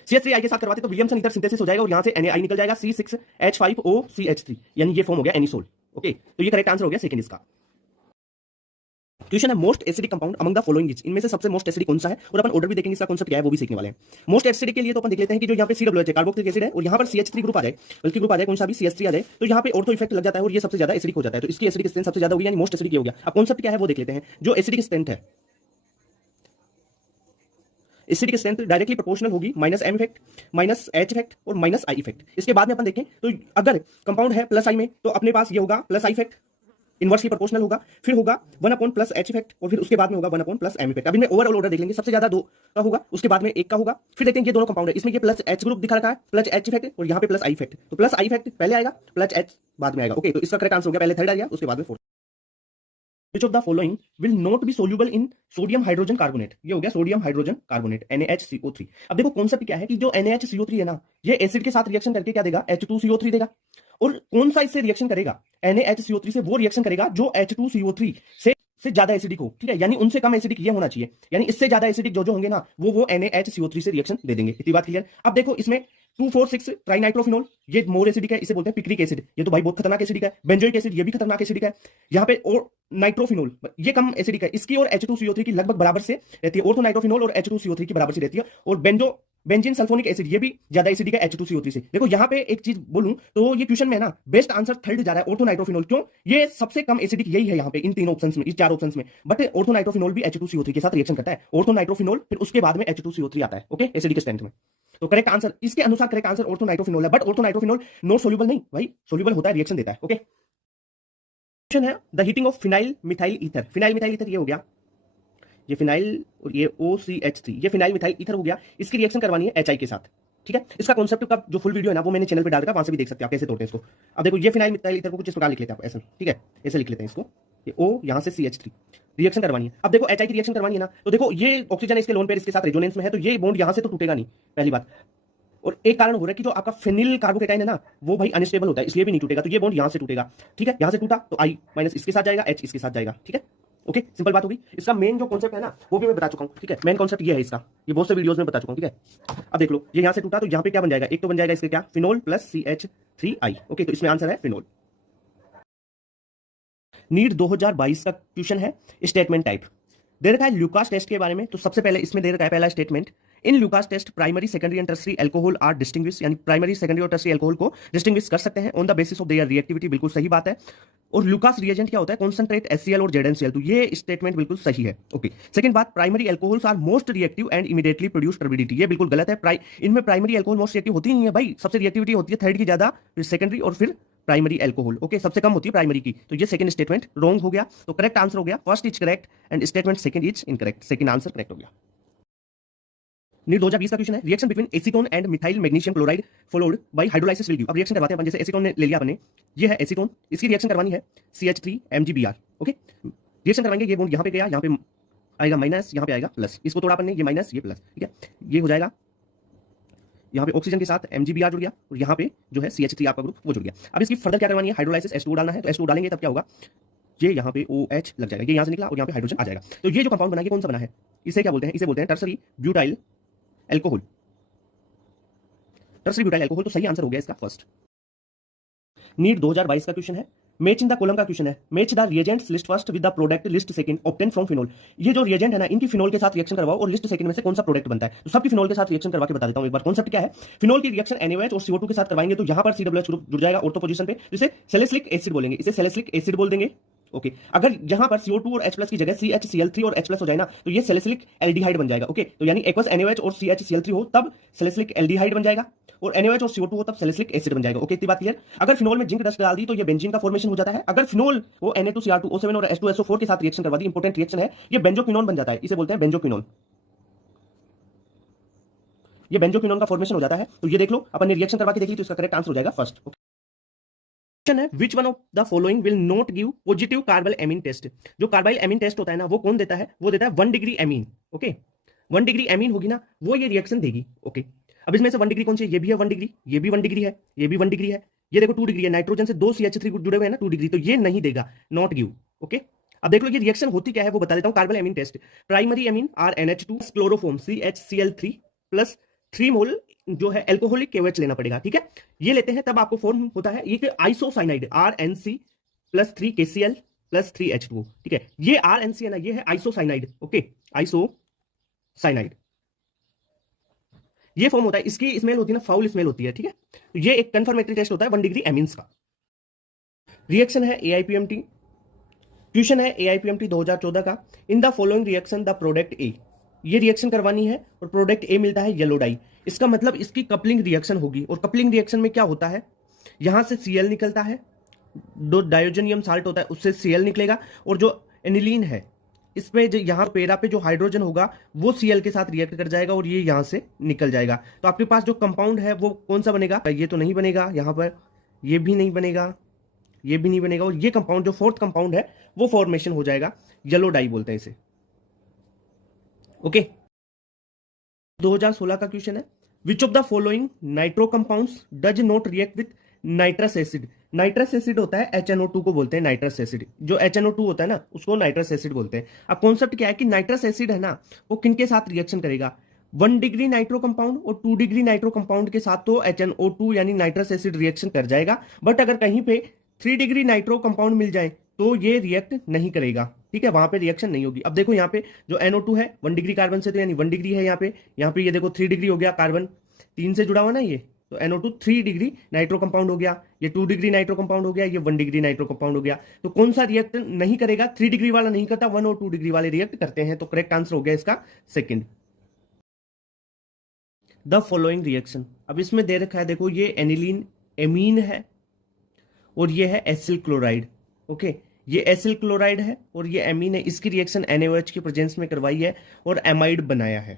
CH3I के साथ करवाते तो विलियमसन ईथर सिंथेसिस हो जाएगा, और यहां से Na निकल जाएगा C6H5OCH3, यानी ये फॉर्म हो गया एनिसोल। ओके, तो ये करेक्ट आंसर हो गया सेकंड इसका। क्वेश्चन है most acidic compound among the following is, इनमें से सबसे मोस्ट एसिडिक कौन सा है, और अपन ऑर्डर भी देखेंगे, इसका कॉन्सेप्ट क्या है वो भी सीखने वाले हैं। मोस्ट एसिडिक के लिए तो अपन देख लेते हैं कि जो यहाँ पे COOH है, कार्बोक्सिलिक एसिड है, और यहाँ पर CH3 ग्रुप आ जाए, बल्कि ग्रुप आ जाए कौन सा भी CH3 आ जाए, तो यहाँ पे ऑर्थो इफेक्ट लग जाता है और ये सबसे ज्यादा एसिडिक हो जाता है, तो इसकी एसिडिक स्ट्रेंथ सबसे ज्यादा होगी, यानी मोस्ट एसिडिक हो गया। अब कॉन्सेप्ट क्या है वो देख लेते हैं। जो एसिडिक स्ट्रेंथ है, एसिडिक स्ट्रेंथ डायरेक्टली प्रोपोर्शनल होगी -M इफेक्ट, -H इफेक्ट और -I इफेक्ट। इसके बाद में अपन देखें तो अगर कंपाउंड है +I में तो अपने पास ये होगा +I इफेक्ट, इनवर्सली प्रोपोर्शनल होगा, फिर होगा 1/+H इफेक्ट, और फिर उसके बाद में होगा 1/+M इफेक्ट। अभी मैं ओवरऑल ऑर्डर देख लेंगे, सबसे ज्यादा 2 का होगा, उसके बाद में 1 का होगा, फिर देखते हैं ये दोनों कंपाउंड है, इसमें ये +H ग्रुप दिखा रखा है, +H इफेक्ट, और यहाँ पे +I इफेक्ट, तो +I इफेक्ट पहले आएगा, +H बाद में आएगा। ओके, तो इसका करेक्ट आंसर हो गया, पहले थर्ड आ गया, उसके बाद में fourth. Which of the following will not be soluble in sodium hydrogen carbonate, ये हो गया सोडियम हाइड्रोजन कार्बोनेट NaHCO3। अब देखो कॉन्सेप्ट क्या है कि जो NaHCO3 है ना, ये एसिड के साथ रिएक्शन करके क्या देगा, H2CO3 देगा, और कौन सा इससे रिएक्शन करेगा, NaHCO3 से वो रिएक्शन करेगा जो H2CO3 से ज्यादा एसिडिक हो, ठीक है, यानी उनसे कम एसिडिक ये होना चाहिए, यानी इससे ज्यादा एसिडिक जो होंगे ना वो NaHCO3 से रिएक्शन दे देंगे। इतनी बात क्लियर। अब देखो इसमें 2,4,6 ट्राइनाइट्रोफिनोल, ये मोर एसिडिक है, इसे बोलते हैं पिक्रिक एसिड, ये तो भाई बहुत खतरनाक एसिडिक है। बेंजोइक एसिड, ये भी खतरनाक एसिडिक है। यहाँ पे और नाइट्रोफिनोल, ये कम एसिडिक है, इसकी और H2CO3 की लगभग बराबर से रहती है, ऑर्थोनाइट्रोफिनोल और H2CO3 की बराबर से रहती है। और बेंजीन सल्फोनिक एसिड, ये भी ज्यादा एसिडिक है H2CO3 से। देखो यहाँ पे एक चीज बोलूं तो ये क्वेश्चन में ना बेस्ट आंसर थर्ड जा रहा है, ऑर्थोनाइट्रोफिनोल। क्यों, ये सबसे कम एसिडिक यही है यहाँ पे इन तीनों ऑप्शंस में, इस 4 ऑप्शंस में, बट ऑर्थोनाइट्रोफिनोल भी H2CO3 के साथ रिएक्शन करता है। ऑर्थोनाइट्रोफिनोल फिर उसके बाद में H2CO3 आता है, ओके, एसिडिक स्ट्रेंथ में। तो करेक्ट आंसर इसके अनुसार करेक्ट आंसर ऑर्थोनाइट्रोफिनोल है, बट ऑर्थोनाइट्रोफिनोल नॉट सोल्यूबल नहीं भाई, सोल्यूबल होता है, रिएक्शन देता है। ओके, क्वेश्चन है the heating of phenyl methyl ether. Phenyl methyl ether ये हो गया, ये फिनाइल और ये OCH3, ये फिनाइल मिथाइल ईथर हो गया, इसकी रिएक्शन करवानी है HI के साथ, ठीक है। इसका कॉन्सेप्ट का जो फुल वीडियो है ना वो मैंने चैनल पे डाल रखा है, वहां से भी देख सकते हैं आप कैसे तोड़ते हैं इसको। अब देखो ये फिनाइल मिथाइल ईथर को कुछ इस प्रकार लिख लेते हैं आप, ऐसे, ठीक है, ऐसे लिख लेते हैं इसको, ये O यहां से CH3 रिएक्शन करवानी है। अब देखो HI की रिएक्शन करवानी है ना, तो देखो ये ऑक्सीजन इसके लोन पेयर इसके साथ रेजोनेंस में है, तो ये बॉन्ड यहां से तो टूटेगा नहीं, पहली बात। और एक कारण हो रहा है कि जो आपका फेनिल कार्बोकेटाइन है ना वो भाई अनस्टेबल होता है, इसलिए भी नहीं टूटेगा, तो ये बॉन्ड यहां से टूटेगा, ठीक है। यहां से टूटा तो I- इसके साथ जाएगा, H इसके साथ जाएगा, ठीक है। ओके, सिंपल बात होगी। इसका मेन जो कॉन्सेप्ट है ना वो भी मैं बता चुका हूं, ठीक है, मेन कॉन्सेप्ट ये है इसका, ये बहुत से वीडियोस में बता चुका हूं, ठीक है। अब देख लो ये यहां से टूटा तो यहां पे क्या बन जाएगा, एक तो बन जाएगा इसके क्या, फिनोल प्लस CH3I। ओके, तो इसमें आंसर है फिनोल। नीट 2022 का क्वेश्चन है स्टेटमेंट टाइप, दे रखा है ल्यूकास टेस्ट के बारे में। तो सबसे पहले इसमें दे रखा है पहला statement, in Lucas test primary secondary and tertiary alcohol are distinguish, यानी प्राइमरी सेकेंडरी और टर्सरी एल्कोहल को डिस्टिंग्विश कर सकते हैं on the basis of their reactivity. बिल्कुल सही बात है। और लुकास रिएजेंट क्या होता है? कॉन्सेंट्रेट HCl और ZnCl, तो ये स्टेटमेंट बिल्कुल सही है। ओके, सेकंड बात, primary alcohols are most reactive and immediately produce turbidity, ये बिल्कुल गलत है। इनमें प्राइमरी एल्कोहल मोस्ट रिएक्टिव होती नहीं है भाई, सबसे रिएक्टिविटी होती है थर्ड की ज्यादा, फिर सेकेंडरी और फिर प्राइमरी एल्कोहल। ओके, सबसे कम होती है प्राइमरी की, तो ये सेकंड स्टेटमेंट रॉन्ग हो गया। तो करेक्ट आंसर हो गया first is correct and statement second is incorrect, second answer correct हो गया। नीट 2020 का क्वेश्चन है, reaction between acetone and methyl magnesium chloride followed by hydrolysis will give. अब रिएक्शन करवाते हैं अपन, जैसे एसीटोन ने ले लिया अपने, ये है एसीटोन, इसकी रिएक्शन करवानी है CH3MgBr। ओके, रिएक्शन करवाएंगे, ये बॉन्ड यहां पे गया, यहां पे आएगा माइनस, यहां पे आएगा प्लस, इसको तोड़ा अपन ने, ये माइनस ये प्लस, ठीक है, ये हो जाएगा यहाँ पे ऑक्सीजन के साथ MgBr जुड़ गया और यहाँ पे जो है CH3 आपका ग्रुप वो जुड़ गया। अब इसकी फर्दर क्या करवानी है? हाइड्रोलाइसिस H2 डालना है, तो H2 डालेंगे तब क्या होगा? ये यहाँ पे OH लग जाएगा, ये यहाँ से निकला और यहाँ पे हाइड्रोजन आ जाएगा। तो ये जो कंपाउंड बना, ये कौन सा बना है? इसे क्या बोलते हैं? इसे बोलते हैं tertiary butyl alcohol. Tertiary butyl alcohol, तो सही आंसर हो गया इसका फर्स्ट। नीट 2022 का क्वेश्चन है, मैच इन द कॉलम का क्वेश्चन है, match the reagents list first with the product list second obtain from phenol. ये जो रिएजेंट है ना, इनकी फिनोल के साथ रिएक्शन करवाओ और लिस्ट सेकंड में से कौन सा प्रोडक्ट बनता है। तो सबकी फिनोल के साथ रिएक्शन करवा के बता देता हूं एक बार। कॉन्सेप्ट क्या है? फिनोल की रिएक्शन NaOH और CO2 के साथ करवाएंगे, तो यहां पर COH ग्रुप जुड़ जाएगा ऑर्थो पोजीशन पे, जिसे सैलिसिलिक एसिड बोलेंगे, इसे सैलिसिलिक एसिड बोल देंगे। ओके, अगर यहां पर CO2 और H+ की जगह CHCl3 और H+ हो जाए ना, तो ये सैलिसिलिक एल्डिहाइड बन जाएगा। ओके, तो यानी एक्वस NaOH और CHCl3 हो तब सैलिसिलिक एल्डिहाइड बन जाएगा, और NaOH और CO2 हो तब सैलिसिलिक एसिड बन जाएगा। ओके, इतनी बात क्लियर। अगर फिनोल में जिंक डस्ट डाल दी तो ये बेंजीन का फॉर्मेशन हो जाता है। अगर फिनोल वो Na2Cr2O7 और H2SO4 के साथ रिएक्शन करवा दी, इंपॉर्टेंट रिएक्शन है, ये बेंजोक्विनोन बन जाता है, इसे बोलते हैं बेंजोक्विनोन। ये बेंजोक्विनोन का फॉर्मेशन हो जाता है। तो ये देख लो, अपन ने रिएक्शन करवा के देख ली, तो इसका करेक्ट आंसर हो जाएगा फर्स्ट। क्वेश्चन है, which one of the following will not give positive carbylamine test. जो कार्बाइल एमीन टेस्ट होता है ना, वो कौन देता है? वो देता है 1 degree amine. Okay, 1 degree amine होगी ना, वो ये रिएक्शन देगी। ओके, अब इसमें से 1 डिग्री कौन सी है? ये भी है 1 डिग्री, ये भी 1 डिग्री है, ये भी 1 डिग्री है, ये देखो 2 डिग्री है, नाइट्रोजन से 2 CH3 जुड़े हुए हैं ना 2 डिग्री, तो ये नहीं देगा, नॉट गिव। ओके, अब देख लो ये रिएक्शन होती क्या है वो बता देता हूं। Carbylamine test, primary amine RNH2 chloroform CHCl3 plus 3 mole जो है एल्कोहलिक KOH लेना पड़ेगा। ठीक है, ये लेते हैं तब आपको फॉर्म होता है ये isocyanide RNC plus 3 KCl plus 3 H2O। ठीक है, ये RNC है ना, ये है आइसोसाइनाइड। ओके, आइसोसाइनाइड ये फॉर्म होता है, इसकी स्मेल होती है ना, फाउल स्मेल होती है। ठीक है, तो ये एक कंफर्मेटरी टेस्ट होता है 1 डिग्री एमीन्स का। रिएक्शन है AIPMT, क्वेश्चन है AIPMT 2014 का, in the following reaction the product A। ये रिएक्शन करवानी है और प्रोडक्ट A मिलता है येलो डाई, इसका मतलब इसकी कपलिंग रिएक्शन होगी। और कपलिंग रिएक्शन में क्या होता है? यहां से Cl निकलता है, जो डायोजनियम साल्ट होता है उससे Cl निकलेगा, और जो एनिलीन है इसमें यहाँ पेरा पे जो हाइड्रोजन होगा वो Cl के साथ रिएक्ट कर जाएगा और ये यहां से निकल जाएगा। तो आपके पास जो कंपाउंड है वो कौन सा बनेगा? ये तो नहीं बनेगा, यहां पर ये भी नहीं बनेगा, ये भी नहीं बनेगा, और ये कंपाउंड जो फोर्थ कंपाउंड है वो फॉर्मेशन हो जाएगा, येलो डाई बोलते हैं इसे। ओके, 2016 का क्वेश्चन है, which of the following nitro compounds does not react with nitrous acid. Nitrous acid होता है HNO2 को बोलते हैं नाइट्रस एसिड, जो HNO2 होता है ना उसको नाइट्रस एसिड बोलते हैं। अब कॉन्सेप्ट क्या है कि नाइट्रस एसिड है ना, वो किनके साथ रिएक्शन करेगा? 1 डिग्री नाइट्रो कंपाउंड और 2 डिग्री नाइट्रो कंपाउंड के साथ तो HNO2 यानी नाइट्रस एसिड रिएक्शन कर जाएगा, बट अगर कहीं पे 3 डिग्री नाइट्रो कंपाउंड मिल जाए तो ये रिएक्ट नहीं करेगा। ठीक है, वहां पे रिएक्शन नहीं होगी। अब देखो यहाँ पे जो NO2 है 1 डिग्री कार्बन से, तो यानी 1 डिग्री है यहाँ पे ये देखो 3 डिग्री हो गया, कार्बन 3 से जुड़ा हुआ ना ये, तो NO2 3 डिग्री नाइट्रो कंपाउंड हो गया, ये 2 डिग्री नाइट्रो कंपाउंड हो गया, ये 1 डिग्री नाइट्रो कंपाउंड हो गया। तो कौन सा रिएक्ट नहीं करेगा? 3 डिग्री वाला नहीं करता, 1 और 2 डिग्री वाले रिएक्ट करते हैं। तो करेक्ट आंसर हो गया इसका सेकेंड। द फॉलोइंग रिएक्शन, अब इसमें दे रखा है देखो, ये एनिलीन एमीन है और ये है एसिल क्लोराइड। ओके, ये एसिल क्लोराइड है और ये एमीन है, इसकी रिएक्शन NaOH की प्रेजेंस में करवाई है और एमाइड बनाया है।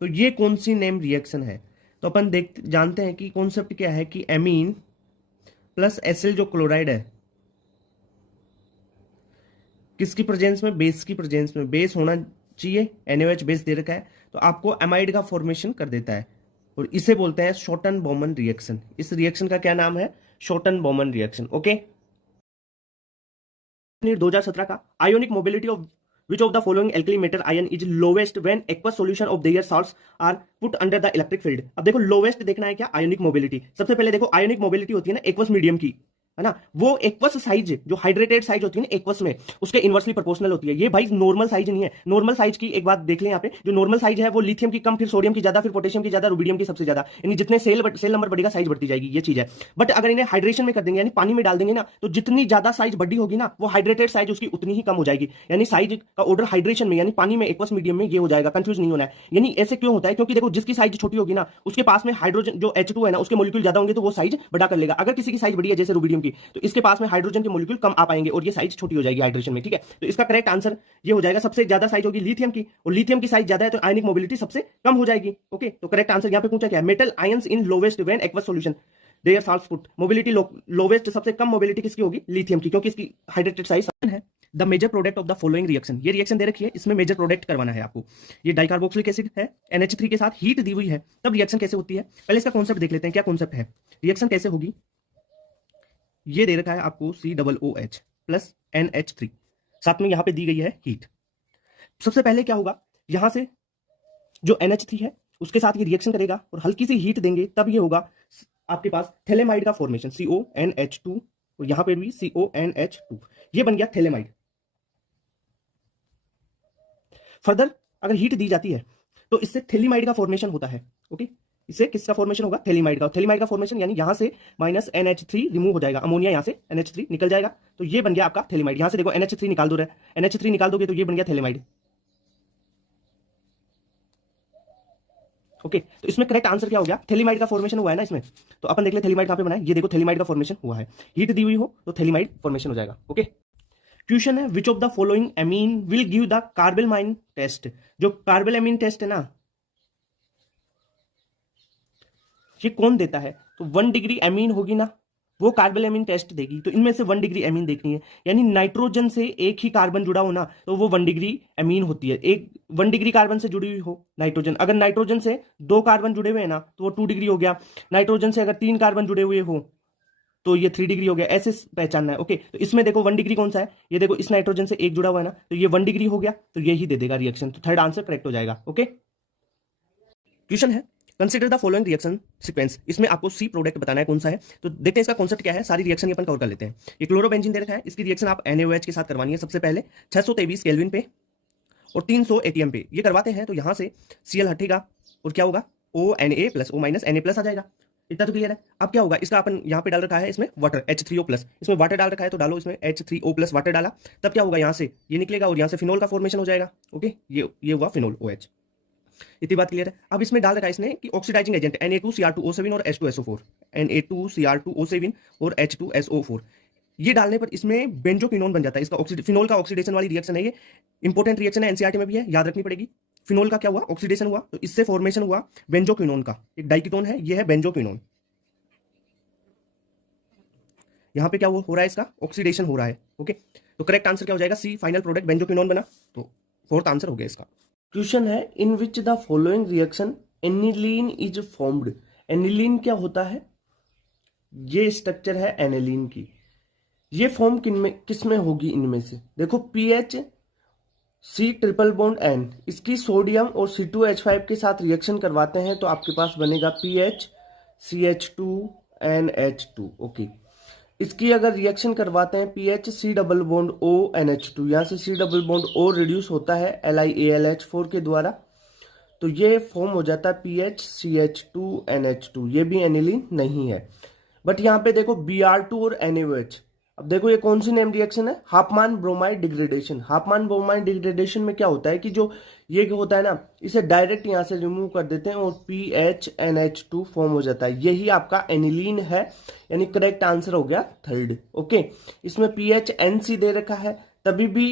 तो ये कौन सी नेम रिएक्शन है? तो अपन जानते हैं कि कॉन्सेप्ट क्या है कि एमीन प्लस एसिल जो क्लोराइड है किसकी प्रेजेंस में? बेस की प्रेजेंस में। बेस होना चाहिए, NaOH बेस दे रखा है, तो आपको एमाइड का फॉर्मेशन कर देता है और इसे बोलते हैं शॉर्टन बॉमन रिएक्शन। इस रिएक्शन का क्या नाम है? Shorten Bowman reaction. ओके, 2017 का, ionic mobility of which of the following alkali metal ion is lowest when aqueous solution of their salts are put under the electric field. अब देखो लोवेस्ट देखना है क्या? Ionic mobility. सबसे पहले देखो आयोनिक मोबिलिटी होती है ना एक्वस मीडियम की, है ना, वो एक्वस साइज जो हाइड्रेटेड साइज होती है ना एक्वस में, उसके इनवर्सली प्रोपोर्शनल होती है। ये भाई नॉर्मल साइज नहीं है। नॉर्मल साइज की एक बात देख लें यहाँ पे, जो नॉर्मल साइज है वो लिथियम की कम, फिर सोडियम की ज्यादा, फिर पोटेशियम की ज्यादा, रुबिडियम की सबसे ज्यादा, यानी जितने सेल नंबर बढ़ेगा साइज बढ़ती जाएगी, ये चीज है। बट अगर इन्हें हाइड्रेशन में कर देंगे यानी पानी में डाल देंगे ना, तो जितनी ज्यादा साइज बड़ी होगी ना, वो हाइड्रेटेड साइज उसकी उतनी ही कम हो जाएगी। यानी साइज का ऑर्डर हाइड्रेशन में यानी पानी में एक्वस मीडियम में ये हो जाएगा। कंफ्यूज नहीं होना है। यानी ऐसे क्यों होता है, क्योंकि देखो जिसकी साइज छोटी होगी ना, उसके पास में हाइड्रोजन जो H2 है ना, उसके मॉलिक्यूल ज्यादा होंगे तो वो साइज बड़ा कर लेगा। अगर किसी की साइज बड़ी है जैसे रुबिडियम की, तो इसके पास में हाइड्रोजन के मॉलिक्यूल कम आ पाएंगे और ये साइज छोटी हो जाएगी हाइड्रेशन में। ठीक है, तो इसका करेक्ट आंसर ये हो जाएगा। सबसे ज्यादा साइज होगी लिथियम की, और लिथियम की साइज ज्यादा है तो आयनिक मोबिलिटी सबसे कम हो जाएगी। ओके, तो करेक्ट आंसर यहां पे पूछा क्या है, metal ions in lowest when aqueous solution their salts put. Mobility lowest, सबसे कम मोबिलिटी किसकी होगी, लिथियम की, क्योंकि इसकी हाइड्रेटेड साइज है। The major product of the following reaction, ये रिएक्शन दे रखी है, इसमें मेजर प्रोडक्ट करवाना है आपको। ये डाइकार्बोक्सिलिक एसिड है, NH3 के साथ हीट दी हुई है, तब रिएक्शन कैसे होती है। पहले इसका कॉन्सेप्ट देख लेते हैं, क्या कॉन्सेप्ट है, रिएक्शन कैसे होगी। ये दे रखा है आपको COOH प्लस NH3, साथ में यहां पे दी गई है हीट। सबसे पहले क्या होगा, यहां से जो NH3 है उसके साथ ये रिएक्शन करेगा और हल्की सी हीट देंगे, तब ये होगा आपके पास थैलेमाइड का फॉर्मेशन, CONH2, और यहां पे भी CONH2, ये बन गया थैलेमाइड। फर्दर अगर हीट दी जाती है तो इससे थैलीमाइड का फॉर्मेशन होता है। ओके, इससे किसका फॉर्मेशन होगा, थैलीमाइड का। थैलीमाइड का फॉर्मेशन यानी यहां से माइनस NH3 रिमूव हो जाएगा, अमोनिया यहां से NH3 निकल जाएगा, तो ये बन गया आपका थैलीमाइड। यहां से देखो NH3 निकाल दो, NH3 निकाल दोगे तो ये बन गया थैलीमाइड। ओके, तो इसमें करेक्ट आंसर क्या हो गया, थैलीमाइड का फॉर्मेशन हुआ है ना इसमें। तो अपन देख ले थैलीमाइड कहां पे बना है, ये देखो थैलीमाइड का फॉर्मेशन हुआ है, हीट दी हुई हो तो थैलीमाइड फॉर्मेशन हो जाएगा। ओके, क्वेश्चन है which of the following amine will give the carbylamine test. जो कार्बेलमाइन टेस्ट है ना, ये कौन देता है, तो 1 डिग्री एमीन होगी ना, वो कार्बेलमाइन टेस्ट देगी। तो इनमें से 1 डिग्री एमीन देखनी है, यानी नाइट्रोजन से एक ही कार्बन जुड़ा हो ना, तो वो 1 डिग्री एमीन होती है। एक 1 डिग्री कार्बन से जुड़ी हुई हो नाइट्रोजन, अगर नाइट्रोजन से 2 कार्बन जुड़े हुए हैं ना, तो वो 2 डिग्री हो गया। नाइट्रोजन से अगर 3 कार्बन जुड़े हुए हो तो ये 3 डिग्री हो गया। ऐसे पहचानना है। ओके, तो इसमें देखो 1 डिग्री कौन सा है, ये देखो इस नाइट्रोजन से एक जुड़ा हुआ है ना, तो ये 1 डिग्री हो गया, तो ये ही दे देगा रिएक्शन। तो थर्ड आंसर करेक्ट हो जाएगा। ओके, क्वेश्चन है consider the following reaction sequence, इसमें आपको सी प्रोडक्ट बताना है कौन सा है। तो देखते हैं इसका कॉन्सेप्ट क्या है, सारी रिएक्शन अपन कवर कर लेते हैं। ये क्लोरोबेंजीन दे रखा है, इसकी रिएक्शन आप NaOH के साथ करवानी है। सबसे पहले 623 केल्विन पे और 300 ATM पे ये करवाते हैं, तो यहां से Cl हटेगा और क्या होगा, ONA plus O minus Na plus आ जाएगा। इतना तो क्लियर है। अब क्या होगा, इसका अपन यहाँ पे डाल रखा है इसमें वाटर H3O प्लस, इसमें वाटर डाल रखा है तो डालो इसमें H3O प्लस, वाटर डाला, तब क्या होगा, यहाँ से ये निकलेगा और यहाँ से फिनोल का फॉर्मेशन हो जाएगा। ओके, ये हुआ फिनोल OH। इतनी बात क्लियर है। अब इसमें डाल रखा है इसने कि ऑक्सीडाइजिंग एजेंट Na2Cr2O7 और H2SO4, Na2Cr2O7 और H2SO4, ये डालने पर इसमें बेंजोक्विनोन बन जाता है। इसका फिनोल का ऑक्सीडेशन वाली रिएक्शन है, ये इंपॉर्टेंट रिएक्शन है, एनसीईआरटी में भी है, याद रखनी पड़ेगी। फिनोल का क्या हुआ, ऑक्सीडेशन हुआ, तो इससे फॉर्मेशन हुआ बेंजोक्विनोन का। एक डाइकीटोन है, ये है बेंजोक्विनोन। यहां पे क्या हो रहा है, इसका ऑक्सीडेशन हो रहा है। ओके, तो करेक्ट आंसर क्या हो जाएगा, सी, फाइनल प्रोडक्ट बेंजोक्विनोन बना, तो फोर्थ आंसर हो गया इसका। क्वेश्चन है in which the following reaction aniline is formed. Aniline क्या होता है, ये स्ट्रक्चर है एनिलीन की, ये फॉर्म किस में होगी, इनमें से देखो PH C triple bond N, इसकी सोडियम और C2H5 के साथ रिएक्शन करवाते हैं तो आपके पास बनेगा PH CH2 NH2। ओके, इसकी अगर रिएक्शन करवाते हैं PH C double bond O NH2, यहाँ से C double bond O reduce होता है LiAlH4 के द्वारा, तो ये फॉर्म हो जाता है PH CH2 NH2। ये भी एनिलीन नहीं है। बट यहाँ पे देखो Br2 और NaOH, अब देखो ये कौन सी नेम रिएक्शन है, हाफमान ब्रोमाइड डिग्रेडेशन। हाफमान ब्रोमाइड डिग्रेडेशन में क्या होता है कि जो ये होता है ना, इसे डायरेक्ट यहाँ से रिमूव कर देते हैं और PHNH2 फॉर्म हो जाता है, यही आपका एनिलीन है। यानी करेक्ट आंसर हो गया थर्ड। ओके, इसमें PHNC दे रखा है, तभी भी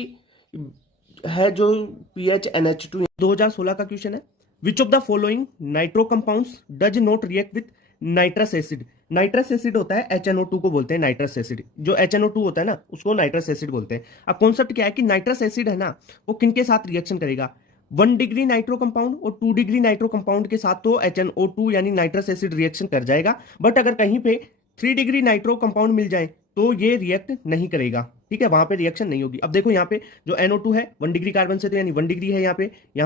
है जो PHNH2। 2016 का क्वेश्चन है, which of the following nitro compounds does not react with nitrous acid. Nitrous acid होता है HNO2 को बोलते हैं नाइट्रस एसिड, जो HNO2 होता है ना उसको नाइट्रस एसिड बोलते हैं। अब कॉन्सेप्ट क्या है कि नाइट्रस एसिड है ना, वो किनके साथ रिएक्शन करेगा, 1 डिग्री नाइट्रो कंपाउंड और 2 डिग्री नाइट्रो कंपाउंड के साथ तो HNO2 यानी नाइट्रस एसिड रिएक्शन कर जाएगा। बट अगर कहीं पे 3 डिग्री नाइट्रो कंपाउंड मिल जाए तो ये रिएक्ट नहीं करेगा। ठीक है, वहां पे रिएक्शन नहीं होगी। अब देखो यहाँ पे जो NO2 है 1 डिग्री कार्बन से, तो यानी 1 डिग्री है यहाँ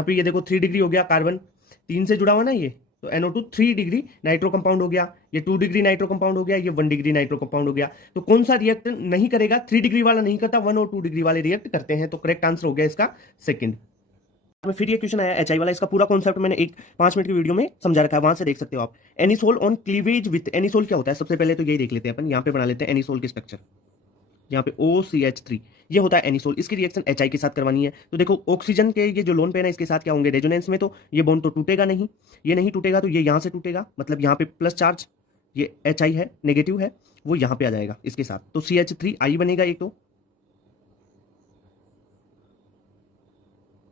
पे ये देखो 3 डिग्री हो गया, कार्बन 3 से जुड़ा हुआ ना ये, तो NO2 3 डिग्री नाइट्रो कंपाउंड हो गया, ये 2 डिग्री नाइट्रो कंपाउंड हो गया, ये 1 डिग्री नाइट्रो कंपाउंड हो गया। तो कौन सा रिएक्ट नहीं करेगा? 3 डिग्री वाला नहीं करता, 1 और 2 डिग्री वाले रिएक्ट करते हैं। तो करेक्ट आंसर हो गया इसका सेकंड। फिर ये क्वेश्चन आया HI वाला, इसका पूरा कॉन्सेप्ट मैंने एक 5 मिनट की वीडियो में समझा रखा है, वहां से देख सकते हो आप। Anisole on cleavage with, anisole क्या होता है? सबसे पहले तो यही देख लेते हैं अपन, यहाँ पे बना लेते हैं एनिसोल की स्ट्रक्चर। यहाँ पे OCH3 ये होता है एनिसोल, इसकी रिएक्शन HI के साथ करवानी है। तो देखो ऑक्सीजन के ये जो लोन पेयर है इसके साथ क्या होंगे? रेजोनेंस में, तो ये बॉन्ड तो टूटेगा नहीं, ये नहीं टूटेगा तो ये यहाँ से टूटेगा, मतलब यहाँ पे प्लस चार्ज, ये HI है नेगेटिव है, वो यहाँ पे आ जाएगा इसके साथ, तो CH3I बनेगा एक, तो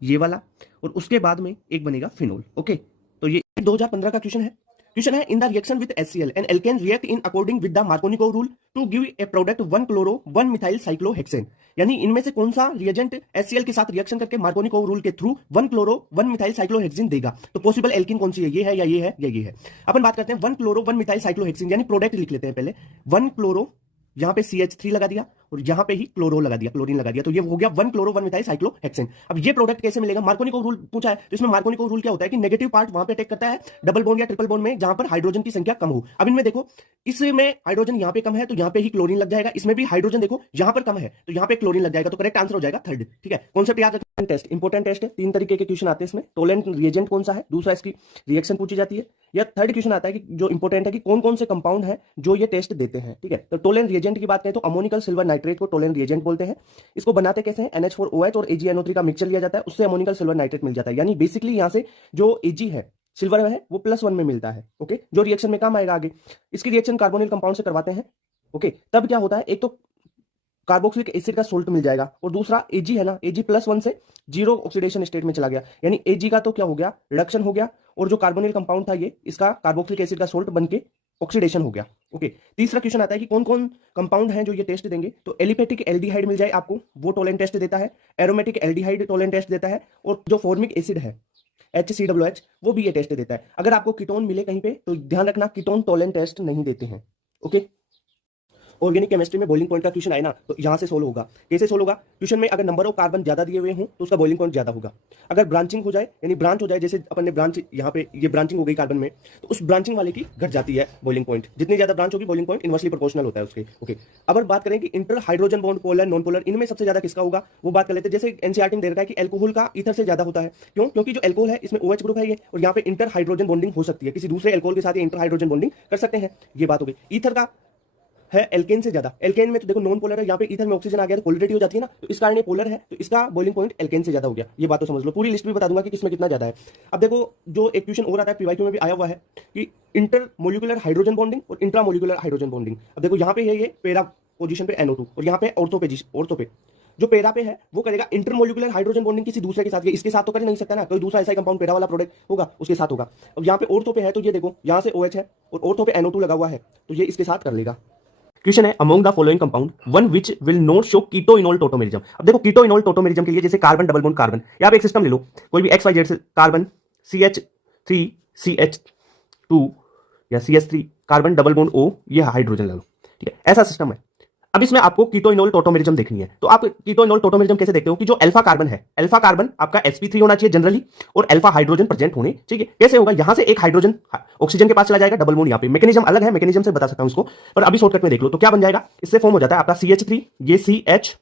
ये वाला, और उसके बाद में एक बनेगा फिनोल। ओके, तो ये 2015 का क्वेश्चन है। क्वेश्चन है in the reaction with HCl an alkene react in according with the Markovnikov rule to give a product 1 chloro 1 methyl cyclohexane. यानी इनमें से कौन सा रिएजेंट HCl के साथ रिएक्शन करके मार्कोनिकोव रूल के थ्रू 1 क्लोरो 1 मिथाइल साइक्लोहेक्सेन देगा? तो पॉसिबल एल्किन कौन सी है? ये है या ये है या ये है? अपन बात करते हैं 1 क्लोरो 1 मिथाइल साइक्लोहेक्सेन, यानी प्रोडक्ट लिख लेते हैं पहले। 1 क्लोरो, यहाँ पे CH3 लगा दिया और यहाँ पे ही क्लोरो लगा दिया, क्लोरीन लगा दिया, तो ये हो गया 1 क्लोरो 1 मिथाइल साइक्लोहेक्सेन। अब ये प्रोडक्ट कैसे मिलेगा? मार्कोनिकोव रूल पूछा है, तो इसमें मार्कोनिकोव रूल क्या होता है कि नेगेटिव पार्ट वहां पे अटैक करता है डबल बॉन्ड या ट्रिपल बॉन्ड में जहां पर हाइड्रोजन की संख्या कम हो। अब इनमें देखो, इसमें हाइड्रोजन यहाँ पे कम है तो यहाँ पे ही क्लोरीन लग जाएगा, इसमें भी हाइड्रोजन देखो यहाँ पर कम है तो यहाँ पे क्लोरीन लग जाएगा, तो करेक्ट आंसर हो जाएगा थर्ड। ठीक है, कॉन्सेप्ट याद रखना। टेस्ट इंपॉर्टेंट टेस्ट है, 3 तरीके के क्वेश्चन आते हैं इसमें। टोलेंट रिएजेंट कौन सा है, दूसरा इसकी रिएक्शन पूछी जाती है, या थर्ड क्वेश्चन आता है कि जो इंपॉर्टेंट है कि कौन कौन से कंपाउंड है जो ये टेस्ट देते हैं। ठीक है, तो टोलेंट रिएजेंट की बात करें तो अमोनिकल सिल्वर नाइट्रेट को टोलेंट रिएजेंट बोलते हैं। इसको बनाते कैसे हैं? NH4OH और AgNO3 का मिक्सचर लिया जाता है, उससे अमोनिकल सिल्वर नाइट्रेट मिल जाता है। यानी बेसिकली यहाँ से जो Ag है, सिल्वर है, वो +1 में मिलता है। ओके, जो रिएक्शन में काम आएगा आगे। इसकी रिएक्शन कार्बोनिल कंपाउंड से करवाते हैं। ओके, तब क्या होता है? एक तो कार्बोक्सिलिक एसिड का सोल्ट मिल जाएगा, और दूसरा Ag है ना, Ag +1 से 0 ऑक्सीडेशन स्टेट में चला गया, यानी Ag का तो क्या हो गया? रिडक्शन हो गया, और जो कार्बोनिल कंपाउंड था ये, इसका कार्बोक्सिलिक एसिड का सोल्ट बन के ऑक्सीडेशन हो गया। ओके, तीसरा क्वेश्चन आता है कि कौन कौन कंपाउंड हैं जो ये टेस्ट देंगे? तो एलिफेटिक एल्डिहाइड मिल जाए आपको, वो टोलेंट टेस्ट देता है। एरोमेटिक एल्डिहाइड टोलेंट टेस्ट देता है, और जो फॉर्मिक एसिड है HCOOH वो भी ये टेस्ट देता है। अगर आपको कीटोन मिले कहीं पे तो ध्यान रखना, कीटोन टोलेंट टेस्ट नहीं देते हैं। ओके, ऑर्गेनिक केमिस्ट्री में बॉइलिंग पॉइंट का क्वेश्चन आए ना, तो यहां से सोल्व होगा। कैसे सोल्व होगा? क्वेश्चन में अगर नंबर ऑफ कार्बन ज्यादा दिए हुए हों तो उसका बॉइलिंग पॉइंट ज्यादा होगा। अगर ब्रांचिंग हो जाए, यानी ब्रांच हो जाए, जैसे अपन ने ब्रांच यहाँ पे ये ब्रांचिंग हो गई कार्बन में, तो उस ब्रांचिंग वाले की घट जाती है बॉइलिंग पॉइंट। जितनी ज्यादा ब्रांच होगी बॉइलिंग पॉइंट इनवर्सली प्रोपोर्शनल होता है उसके। ओके, अब बात करें कि inter hydrogen bond, polar non polar, इनमें सबसे ज्यादा किसका होगा वो बात कर लेते हैं। जैसे NCERT में दे रखा है कि एल्कोहल का ईथर से ज्यादा होता है। क्यों? क्योंकि जो एल्कोहल है इसमें OH ग्रुप है ये, और यहाँ पे इंटर हाइड्रोजन बॉन्डिंग हो सकती है, किसी दूसरे एल्कोहल के साथ इंटर हाइड्रोजन बॉन्डिंग कर सकते हैं। ये बात हो गई। ईथर का है एल्केन से ज्यादा, एल्केन में तो देखो नॉन पोलर है, यहाँ पे ईथर में ऑक्सीजन आ गया तो पोलरिटी हो जाती है ना, तो इस कारण ये पोलर है, तो इसका बॉइलिंग पॉइंट एल्केन से ज्यादा हो गया। ये बात तो समझ लो, पूरी लिस्ट भी बता दूंगा कि किसमें कितना ज्यादा है। अब देखो, जो एक क्वेश्चन और आता है PYQ में भी आया हुआ है कि इंटर मोलिकुलर हाइड्रोजन बॉन्डिंग और इंट्रा मोलिकुलर हाइड्रोजन बॉन्डिंग। अब देखो यहाँ पे है ये पैरा पोजीशन पे NO2, और यहाँ पे ऑर्थो पे जो पेरा पे है वो करेगा इंटरमोलिकुलर हाइड्रोजन बॉन्डिंग किसी दूसरे के साथ। ये इसके साथ तो कर नहीं सकता ना, कोई दूसरा ऐसा कंपाउंड पेरा वाला प्रोडक्ट होगा उसके साथ होगा। अब यहाँ पे ऑर्थो पे है तो ये देखो यहाँ से OH है और ऑर्थो पे NO2 लगा हुआ है, तो ये इसके साथ कर लेगा। क्वेश्चन है among the following compound one which will not show keto enol tautomerism. अब देखो कीटोइनोल टोटोमेरिज्म के लिए जैसे कार्बन डबल बॉन्ड कार्बन, यहाँ पे एक सिस्टम ले लो, कोई भी XYZ से कार्बन CH3 CH2 या CH3 carbon double bond O, ये हाइड्रोजन ले लो। ठीक है, ऐसा सिस्टम है। अब इसमें आपको कीटोइनोल टोटोमेरिज्म देखनी है, तो आप कीटोइनोल टोटोमेरिज्म कैसे देखते हो कि जो अल्फा कार्बन है, अल्फा कार्बन आपका sp3 होना चाहिए जनरली, और अल्फा हाइड्रोजन प्रेजेंट होने चाहिए। कैसे होगा? यहां से एक हाइड्रोजन ऑक्सीजन के पास चला जाएगा, डबल बॉन्ड यहाँ पे, मैकेनिज्म अलग है, मैकेनिज्म से बता सकता हूं इसको, पर अभी शॉर्टकट में देख लो। तो क्या बन जाएगा? इससे फॉर्म हो जाता है आपका CH3, ये CH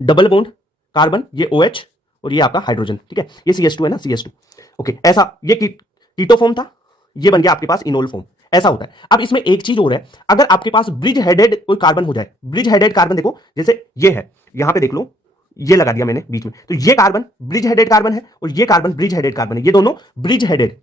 डबल बॉन्ड कार्बन, ये OH, और ये आपका हाइड्रोजन। ठीक है, ये CH2 है ना, CH2। ओके, ऐसा ये कीटो फॉर्म था, ये बन गया आपके पास इनोल फॉर्म, ऐसा होता है। अब इसमें एक चीज और है, अगर आपके पास ब्रिज हेडेड कोई कार्बन हो जाए, ब्रिज हेडेड कार्बन देखो, जैसे ये है, यहां पे देख लो, ये लगा दिया मैंने बीच में, तो ये कार्बन ब्रिज हेडेड कार्बन है और ये कार्बन ब्रिज हेडेड कार्बन है, ये दोनों ब्रिज हेडेड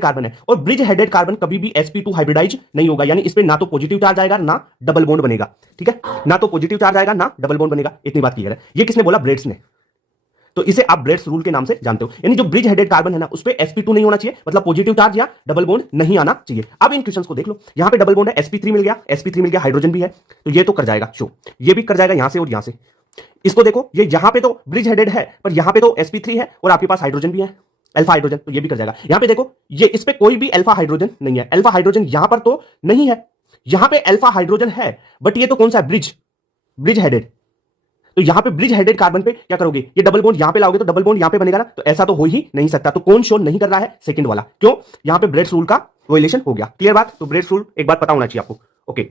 कार्बन है। और ब्रिज हेडेड कार्बन कभी भी sp2 हाइब्रिडाइज नहीं होगा, यानी इस पे ना तो पॉजिटिव चार्ज आएगा ना डबल बॉन्ड बनेगा। ठीक है, ना तो पॉजिटिव चार्ज आएगा ना डबल बॉन्ड बनेगा, इतनी बात क्लियर है। ये किसने बोला? ब्रेड्स ने। तो इसे आप ब्रेड्स रूल के नाम से जानते हो, यानी जो ब्रिज हेडेड कार्बन है ना, उस पे sp2 नहीं होना चाहिए, मतलब पॉजिटिव चार्ज या डबल बॉन्ड नहीं आना चाहिए। अब इन क्वेश्चंस को देख लो, यहां पे डबल बॉन्ड है, sp3 मिल गया, हाइड्रोजन भी है, तो ये तो कर जाएगा शो, ये भी कर जाएगा यहां से और यहां से। इसको देखो, ये यहां पे तो ब्रिज हेडेड है, पर यहां पे तो sp3 है और आपके पास हाइड्रोजन भी है, अल्फा हाइड्रोजन, तो ये भी कर जाएगा। यहां पे देखो, ये इस पे कोई भी अल्फा हाइड्रोजन नहीं है, अल्फा हाइड्रोजन यहां पर तो नहीं है, यहां पे अल्फा हाइड्रोजन है, बट ये तो कौन सा है? ब्रिज हेडेड, तो यहां पे ब्रिज हेडेड कार्बन पे क्या करोगे, ये डबल बॉन्ड यहां पे लाओगे तो डबल बॉन्ड यहां पे बनेगा ना, तो ऐसा तो हो ही नहीं सकता। तो कौन शो नहीं कर रहा है, सेकंड वाला। क्यों, यहां पे ब्रेड्स रूल का वायलेशन हो गया। क्लियर बात। तो ब्रेड्स रूल एक बार पता होना चाहिए आपको। ओके